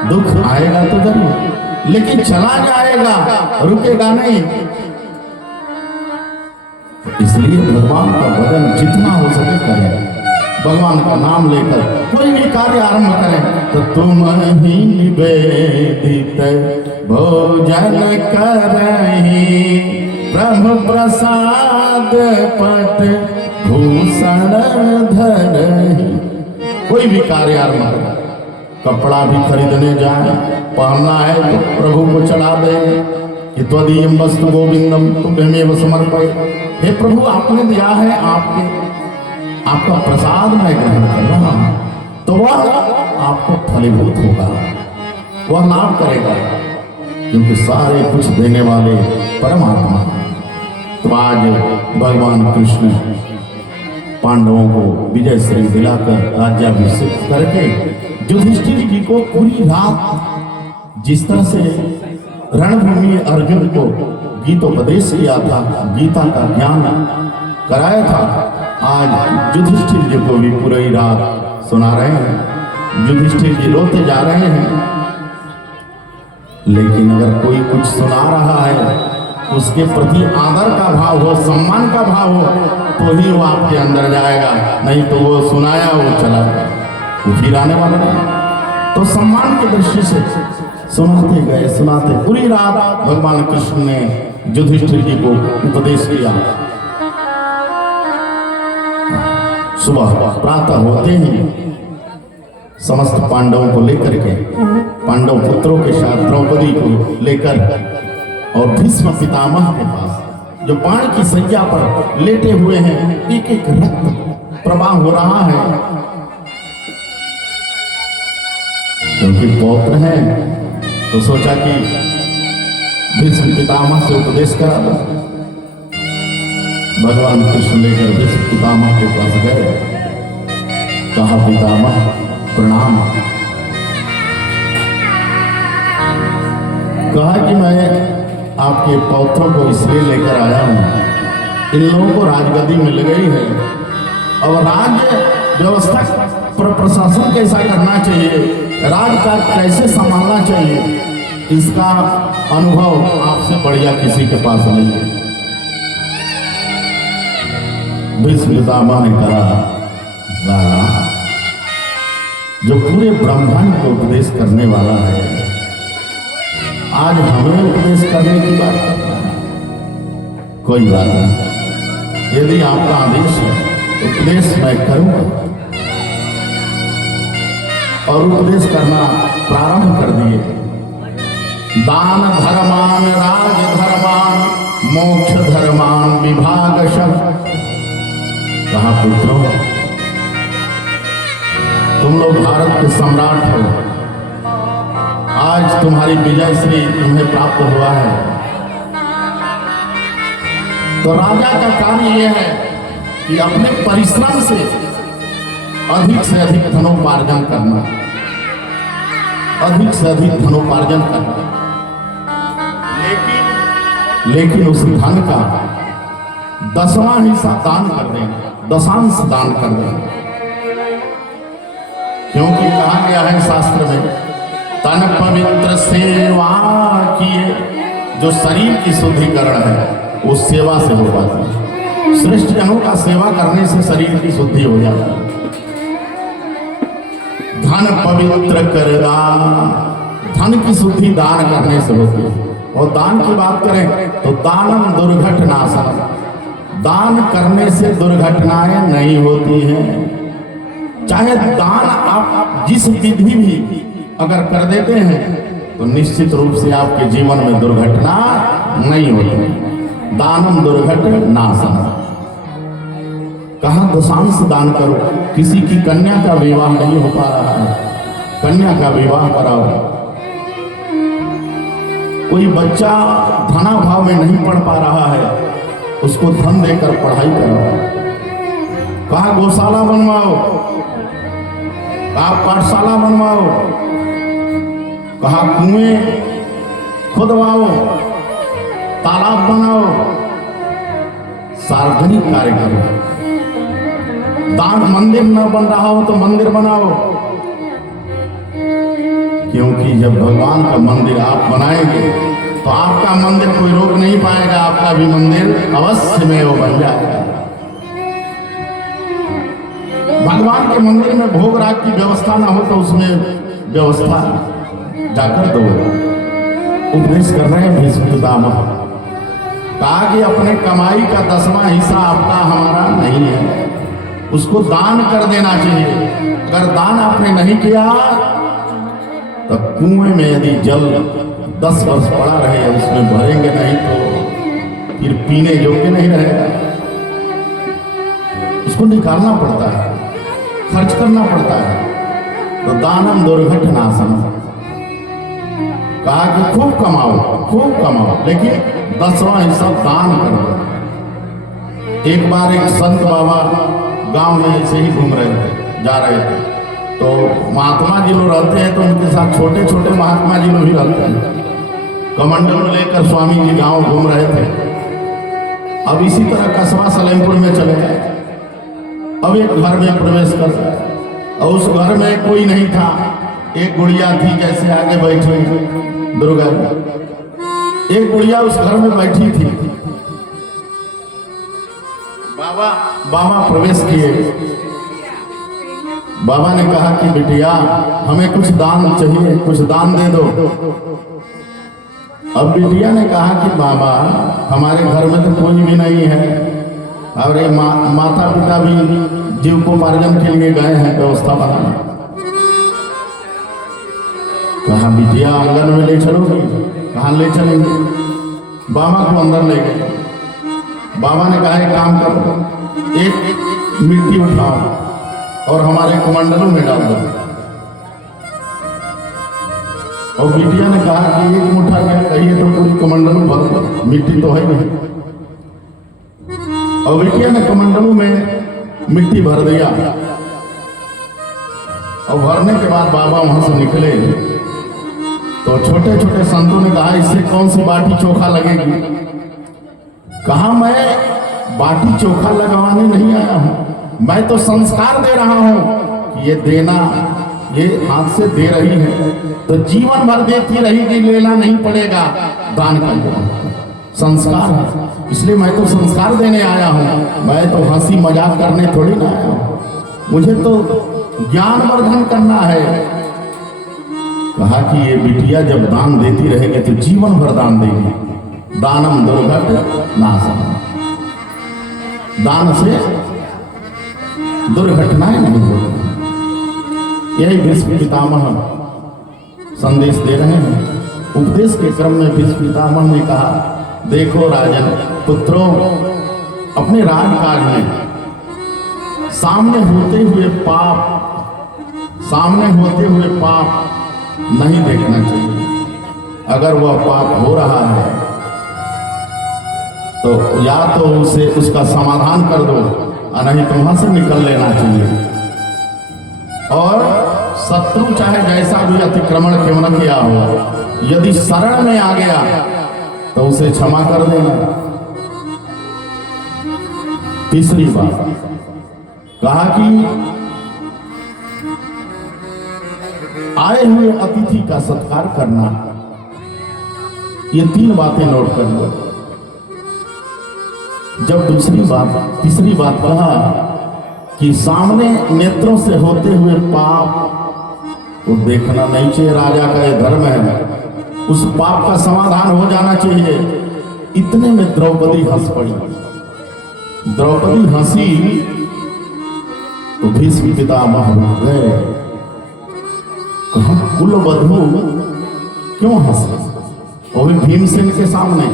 दुख आएगा तो जरूर, लेकिन चला जाएगा, रुकेगा नहीं। इसलिए भगवान का भजन जितना हो सके करें, भगवान का नाम लेकर कोई भी कार्य आरंभ करें, तो तुम ही निवेदित भोजन करही, प्रभु प्रसाद पट भूषण धरही। कोई भी कार्य आरंभ करें, कपड़ा भी खरीदने जाए, पहनना है तो प्रभु को चढ़ा दे कि त्वदीयं वस्तु गोविंदम तुभ्यमेव समर्पय। हे प्रभु, आपने दिया है, आपका प्रसाद मैं ग्रहण कर रहा हूं, तो वह आपको फलीभूत होगा, वह लाभ करेगा, क्योंकि सारे कुछ देने वाले परमात्मा। तो आज भगवान कृष्ण पांडवों को विजय श्री दिलाकर राज्याभिषेक करके युधिष्ठिर जी को पूरी रात जिस तरह से रणभूमि अर्जुन को गीतोपदेश किया था, गीता का ज्ञान कराया था, आज युधिष्ठिर जी को भी पूरी रात सुना रहे हैं। युधिष्ठिर जी रोते जा रहे हैं, लेकिन अगर कोई कुछ सुना रहा है, उसके प्रति आदर का भाव हो, सम्मान का भाव हो, तो ही वो आपके अंदर जाएगा, नहीं तो वो सुनाया वो चला वो फिर आने वाला नहीं। तो सम्मान की दृष्टि से सुनाते गए, सुनाते पूरी रात भगवान कृष्ण ने युधिष्ठिर जी को उपदेश किया। सुबह प्रातः होते ही समस्त पांडवों को लेकर के, पांडव पुत्रों के साथ द्रौपदी को लेकर और भीष्म पितामह के पास, जो बाण की सज्जा पर लेटे हुए हैं, एक एक रक्त प्रवाह हो रहा है, क्योंकि पौत्र है, तो सोचा कि भीष्म पितामह से उपदेश करा दो। भगवान कृष्ण लेकर भीष्म पितामह के पास गए, कहा पितामह प्रणाम। कहा कि मैं आपके पौत्रों को इसलिए लेकर आया हूं, इन लोगों को राजगद्दी मिल गई है, और राज्य व्यवस्था पर प्रशासन कैसा करना चाहिए, राजकाज कैसे संभालना चाहिए, इसका अनुभव आपसे बढ़िया किसी के पास नहीं है। भीष्म पितामह ने कहा, लाला, जो पूरे ब्रह्मांड को उपदेश करने वाला है, आज हमें उपदेश करने की बात करता है। कोई बात नहीं, यदि आपका आदेश है, उपदेश मैं करूंगा। और उपदेश करना प्रारंभ कर दिए। दान धर्मान राज धर्मान मोक्ष धर्मान विभागशः। कहा पुत्रों, तुम लोग भारत के सम्राट हो। आज तुम्हारी विजय श्री तुम्हें प्राप्त हुआ है। तो राजा का कार्य यह है कि अपने परिश्रम से अधिक धनोपार्जन करना, अधिक से अधिक धनोपार्जन करना, लेकिन उस धन का 10वां हिस्सा दान कर देना, दशांश दान कर देना। क्योंकि कहा गया है शास्त्र में, तन पवित्र सेवा किए, जो शरीर की शुद्धिकरण है वो सेवा से हो पाती है। श्रेष्ठ जनों का सेवा करने से शरीर की शुद्धि हो जाती है। धन पवित्र कर दान, धन की शुद्धि दान करने से होती है। और दान की बात करें तो दानम दुर्घटनाशम, दान करने से दुर्घटनाएं नहीं होती हैं। चाहे दान आप जिस विधि भी अगर कर देते हैं तो निश्चित रूप से आपके जीवन में दुर्घटना नहीं होती। दानम दुर्घटनाशम, कहा दशांश दान करो। किसी की कन्या का विवाह नहीं हो पा रहा है, कन्या का विवाह कराओ। कोई बच्चा धनाभाव में नहीं पढ़ पा रहा है, उसको धन देकर पढ़ाई कराओ। कहा गौशाला बनवाओ, कहा पाठशाला बनवाओ, कहा कुएं खुदवाओ, तालाब बनाओ, सार्वजनिक कार्य करो। दान मंदिर न बन रहा हो तो मंदिर बनाओ, क्योंकि जब भगवान का मंदिर आप बनाएंगे तो आपका मंदिर कोई रोक नहीं पाएगा, आपका भी मंदिर अवश्य में वो बन जाएगा। भगवान के मंदिर में भोग राग की व्यवस्था ना हो तो उसमें व्यवस्था जाकर दो। उपदेश कर रहे हैं भीष्म पितामह, कहा कि अपने कमाई का 10वां हिस्सा आपका हमारा नहीं है, उसको दान कर देना चाहिए। अगर दान आपने नहीं किया तो कुएं में यदि जल 10 वर्ष पड़ा रहे, उसमें भरेंगे नहीं तो फिर पीने योग्य नहीं रहेगा, उसको निकालना पड़ता है, खर्च करना पड़ता है। तो दानम दुर्घटनाशम, कहा कि खूब कमाओ, लेकिन 10वां हिस्सा दान करो। एक बार एक संत बाबा गांव में ऐसे ही घूम रहे थे, जा रहे थे, तो महात्मा जी लोग रहते हैं तो उनके साथ छोटे छोटे महात्मा जी लोग भी रहते हैं। कमंडल लेकर स्वामी जी गांव घूम रहे थे। अब इसी तरह कस्बा सलेमपुर में चले गए। अब एक घर में प्रवेश कर गए और उस घर में कोई नहीं था। एक गुड़िया थी, जैसे आगे बैठी दुर्गा, एक गुड़िया उस घर में बैठी थी। बाबा प्रवेश किए। बाबा ने कहा कि बिटिया हमें कुछ दान चाहिए, कुछ दान दे दो। अब बिटिया ने कहा कि बाबा हमारे घर में तो कोई भी नहीं है और ये माता पिता भी जीविकोपार्जन के लिए गए हैं व्यवस्था बनाने। कहा बिटिया आंगन में ले चलोगे? कहाँ ले चलेंगे? बाबा को अंदर ले गए। बाबा ने कहा एक काम करो, एक मिट्टी उठाओ और हमारे कमंडलों में डाल दो। और बिटिया ने कहा कि एक मुट्ठा क्या कहिए तो पूरी कमंडलों भर दो, मिट्टी तो है नहीं। और बिटिया ने कमंडलों में मिट्टी भर दिया। और भरने के बाद बाबा वहां से निकले तो छोटे छोटे संतों ने कहा इससे कौन सी बाटी चोखा लगेगी? कहा मैं बाटी चोखा लगवाने नहीं आया हूं, मैं तो संस्कार दे रहा हूं कि ये देना, ये हाथ से दे रही है तो जीवन भर देती रहेगी, लेना नहीं पड़ेगा। दान का संस्कार है, इसलिए मैं तो संस्कार देने आया हूं, मैं तो हंसी मजाक करने थोड़ी ना आया हूं, मुझे तो ज्ञान वर्धन करना है। कहा कि ये बिटिया जब दान देती रहेगी तो जीवन भर दान देगी। दानम दुर्घटनाशम, दान से दुर्घटनाएं नहीं होती। यही भीष्म पितामह संदेश दे रहे हैं। उपदेश के क्रम में भीष्म पितामह ने कहा देखो राजन पुत्रों, अपने राजकाज में सामने होते हुए पाप सामने होते हुए पाप नहीं देखना चाहिए। अगर वह पाप हो रहा है तो या तो उसे उसका समाधान कर दो और नहीं तो वहां से निकल लेना चाहिए। और शत्रु चाहे जैसा भी अतिक्रमण क्यों न किया हो, यदि शरण में आ गया तो उसे क्षमा कर देना। तीसरी बात कहा कि आए हुए अतिथि का सत्कार करना। ये 3 बातें नोट कर लो। जब तीसरी बात कहा कि सामने नेत्रों से होते हुए पाप को देखना नहीं चाहिए, राजा का यह धर्म है, उस पाप का समाधान हो जाना चाहिए। इतने में द्रौपदी हंस पड़ी। द्रौपदी हंसी तो भीष्म पितामह गए, कहा कुलवधू क्यों हंसे, वो भी भीमसेन के सामने।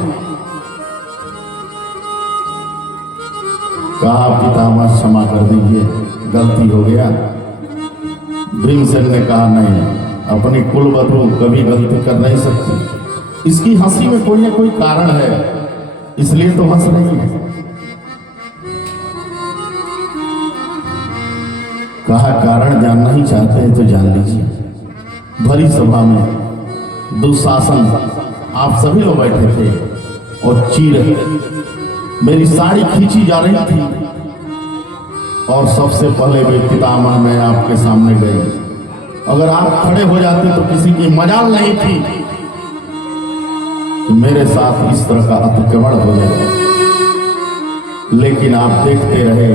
कहा पितामह क्षमा कर दीजिए, गलती हो गया। भीमसेन ने कहा नहीं, अपनी कुलवधू कभी गलती कर नहीं सकती। इसकी हंसी में कोई ना कोई कारण है, इसलिए तो हंस रही है। कहा कारण जानना ही चाहते हैं तो जान लीजिए। भरी सभा में दुशासन आप सभी लोग बैठे थे और मेरी साड़ी खींची जा रही थी और सबसे पहले वे पितामह मैं आपके सामने गए। अगर आप खड़े हो जाते तो किसी की मजाल नहीं थी कि मेरे साथ इस तरह का अतिक्रमण हो जाए, लेकिन आप देखते रहे,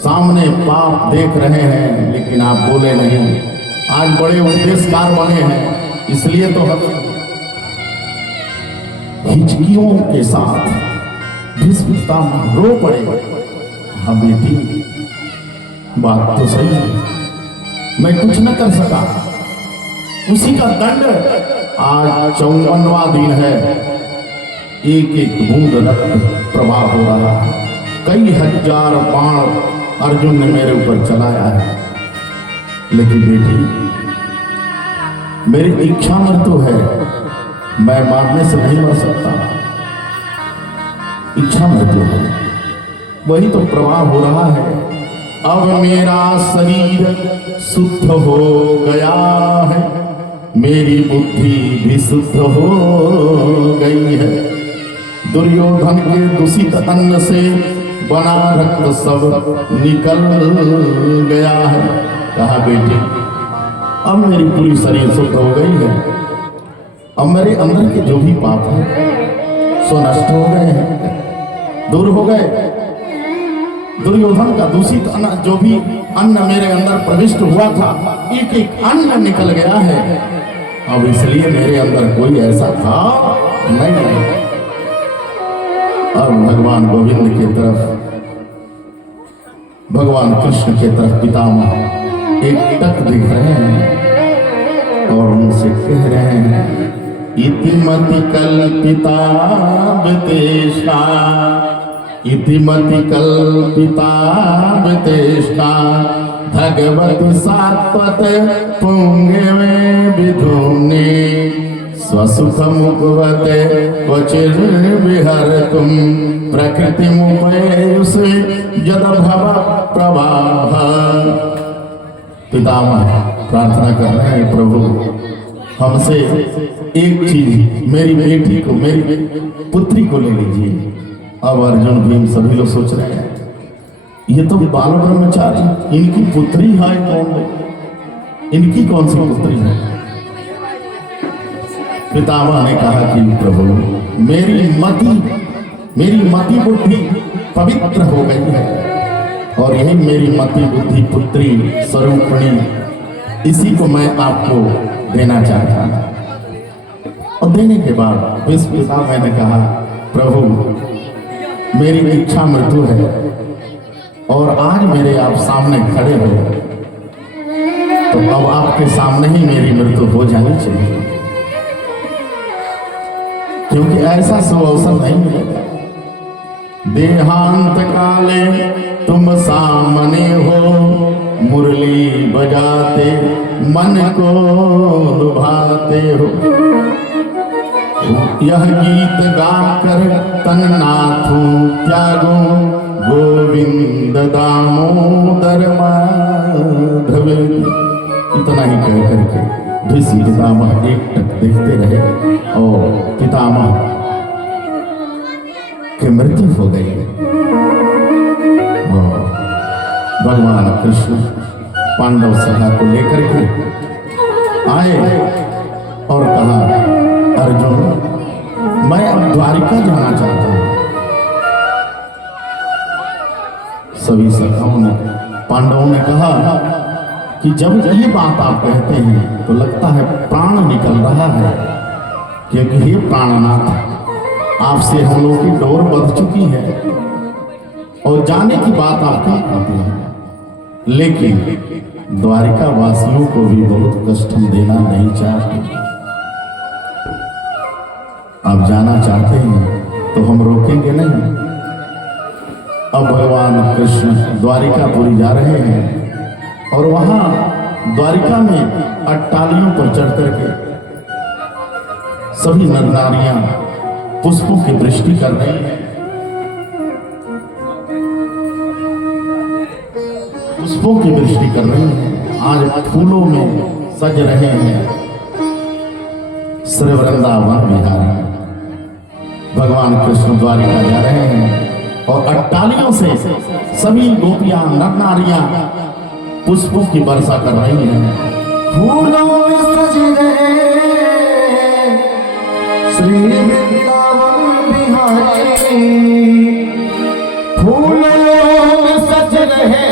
सामने पाप देख रहे हैं लेकिन आप बोले नहीं। आज बड़े उद्देश्यकार बने हैं, इसलिए तो हम हिचकियों के साथ भीष्म रो पड़े। हाँ बेटी, बात तो सही है, मैं कुछ न कर सका, उसी का दंड। आज 54वां दिन है, एक एक बूंद रक्त प्रवाह हो रहा है। कई हजार बाण अर्जुन ने मेरे ऊपर चलाया है, लेकिन बेटी मेरी इच्छा मृत्यु है, मैं मारने से नहीं मर सकता। इच्छा मृत्यु है, वही तो प्रवाह हो रहा है। अब मेरा शरीर शुद्ध हो गया है, मेरी बुद्धि भी शुद्ध हो गई है। दुर्योधन के दूषित अन्न से बना रक्त सब निकल गया है। कहा बेटी अब मेरी पूरी शरीर शुद्ध हो गई है, अब मेरे अंदर के जो भी पाप हैं सो नष्ट हो गए हैं, दूर हो गए। दुर्योधन का दूषित अन्न, जो भी अन्न मेरे अंदर प्रविष्ट हुआ था, एक एक अन्न निकल गया है। अब इसलिए मेरे अंदर कोई ऐसा भाव नहीं है। अब भगवान गोविंद की तरफ, भगवान कृष्ण की तरफ पितामह एक टक दिख रहे हैं और उनसे कह रहे हैं, इतिमति कल्पिता वितेष्टा, इतिमति कल्पिता वितेष्टा, भगवती सात्वत पुण्य में विधुने, स्वसुख मुखवते क्वचिर विहर तुम, प्रकृति मुपयुषे जद भव प्रवाह। पितामह प्रार्थना कर रहे हैं, प्रभु हमसे एक चीज, मेरी बेटी को, मेरी पुत्री को ले लीजिए। अब अर्जुन भीम सभी लोग सोच रहे हैं, ये तो बाल ब्रह्मचारी, इनकी पुत्री है कौन, इनकी कौन सी पुत्री है। पितामह ने कहा कि प्रभु मेरी मति बुद्धि पवित्र हो गई है और यही मेरी मति बुद्धि पुत्री स्वरूपिणी, इसी को मैं आपको देना चाहता हूं। और देने के बाद पितामह ने कहा, प्रभु मेरी इच्छा मृत्यु है और आज मेरे आप सामने खड़े हो, तो अब आपके सामने ही मेरी मृत्यु हो जानी चाहिए, क्योंकि ऐसा सुअवसर नहीं मिलेगा। देहांत काले तुम सामने हो, मुरली बजाते मन को लुभाते हो। यह गीत गाकर तन नाथू त्यागो गोविंद दामोदर माधव। इतना ही कह करके भीष्म पितामह एकटक देखते रहे और पितामह की मृत्यु हो गई। और भगवान कृष्ण पांडव सभा को लेकर के आए और कहा, अर्जुन मैं अब द्वारिका जाना चाहता हूं। सभी सखाओं ने, पांडवों ने कहा कि जब ये बात आप कहते हैं तो लगता है प्राण निकल रहा है, क्योंकि हे प्राणनाथ आपसे हम लोगों की डोर बंध चुकी है और जाने की बात आप क्या कहते हैं। लेकिन द्वारिका वासियों को भी बहुत कष्ट हम देना नहीं चाहते। आप जाना चाहते हैं तो हम रोकेंगे नहीं। अब भगवान कृष्ण द्वारिकापुरी जा रहे हैं और वहां द्वारिका में अट्टालियों पर चढ़ करके सभी नर नारियां पुष्पों की वृष्टि कर रही हैं। पुष्पों की वृष्टि कर रही हैं। आज फूलों में सज रहे हैं श्री वृंदावन बिहारी। भगवान कृष्ण द्वारिका जा रहे हैं और अट्टालियों से सभी गोपियां नर नारियां पुष्पों की वर्षा कर रही हैं। फूलों में सज रहे श्री वृंदावन बिहारी। फूलों में सज रहे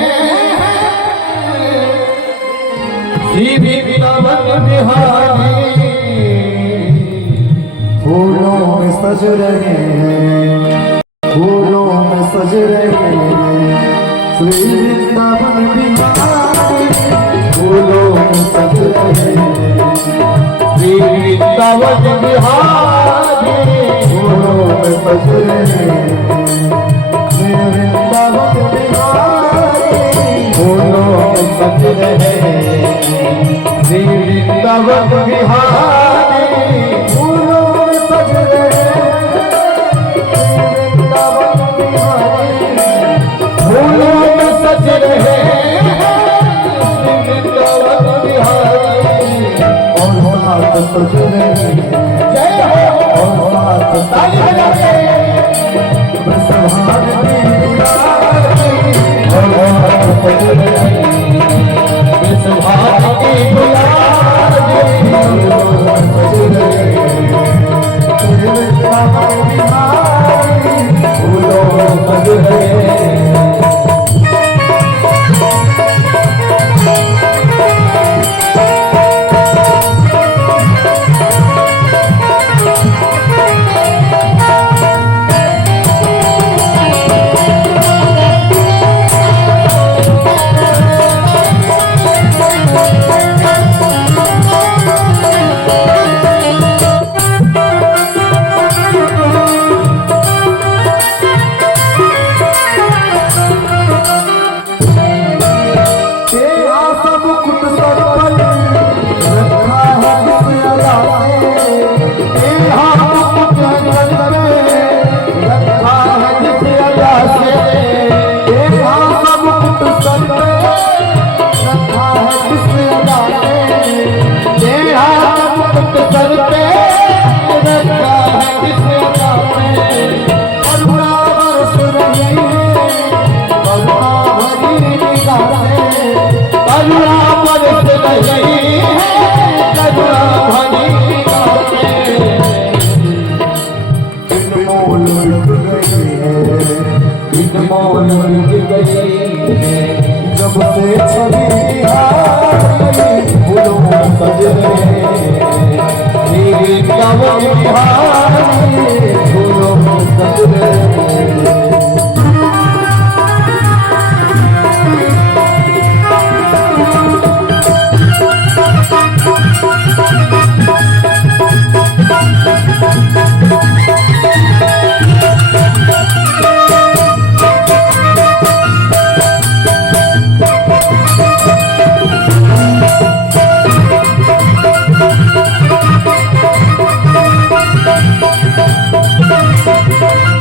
श्री वृंदावन बिहारी। फूलों में सज रहे हैं, फूलों में सज रहे हैं श्री वृंदावन बिहारी। फूलों में सज रहे हैं श्री वृंदावन बिहारी। फूलों में सज रहे हैं श्री वृंदावन बिहारी। फूलों में सज रहे हैं श्री वृंदावन बिहारी। फूलों में सज रहे फूलों में सज रहे वृंदावन बिहारी। और साथ सज रहे जय हो और साथ ताली बजाते वृषभान की दुलारी। और साथ सज रहे वृषभान की दुलारी। सज रहे वृंदावन बिहारी। फूलों में सज रहे जब से छवि बिहारी। फूलों में सज रहे वृंदावन बिहारी। फूलों में सज रहे है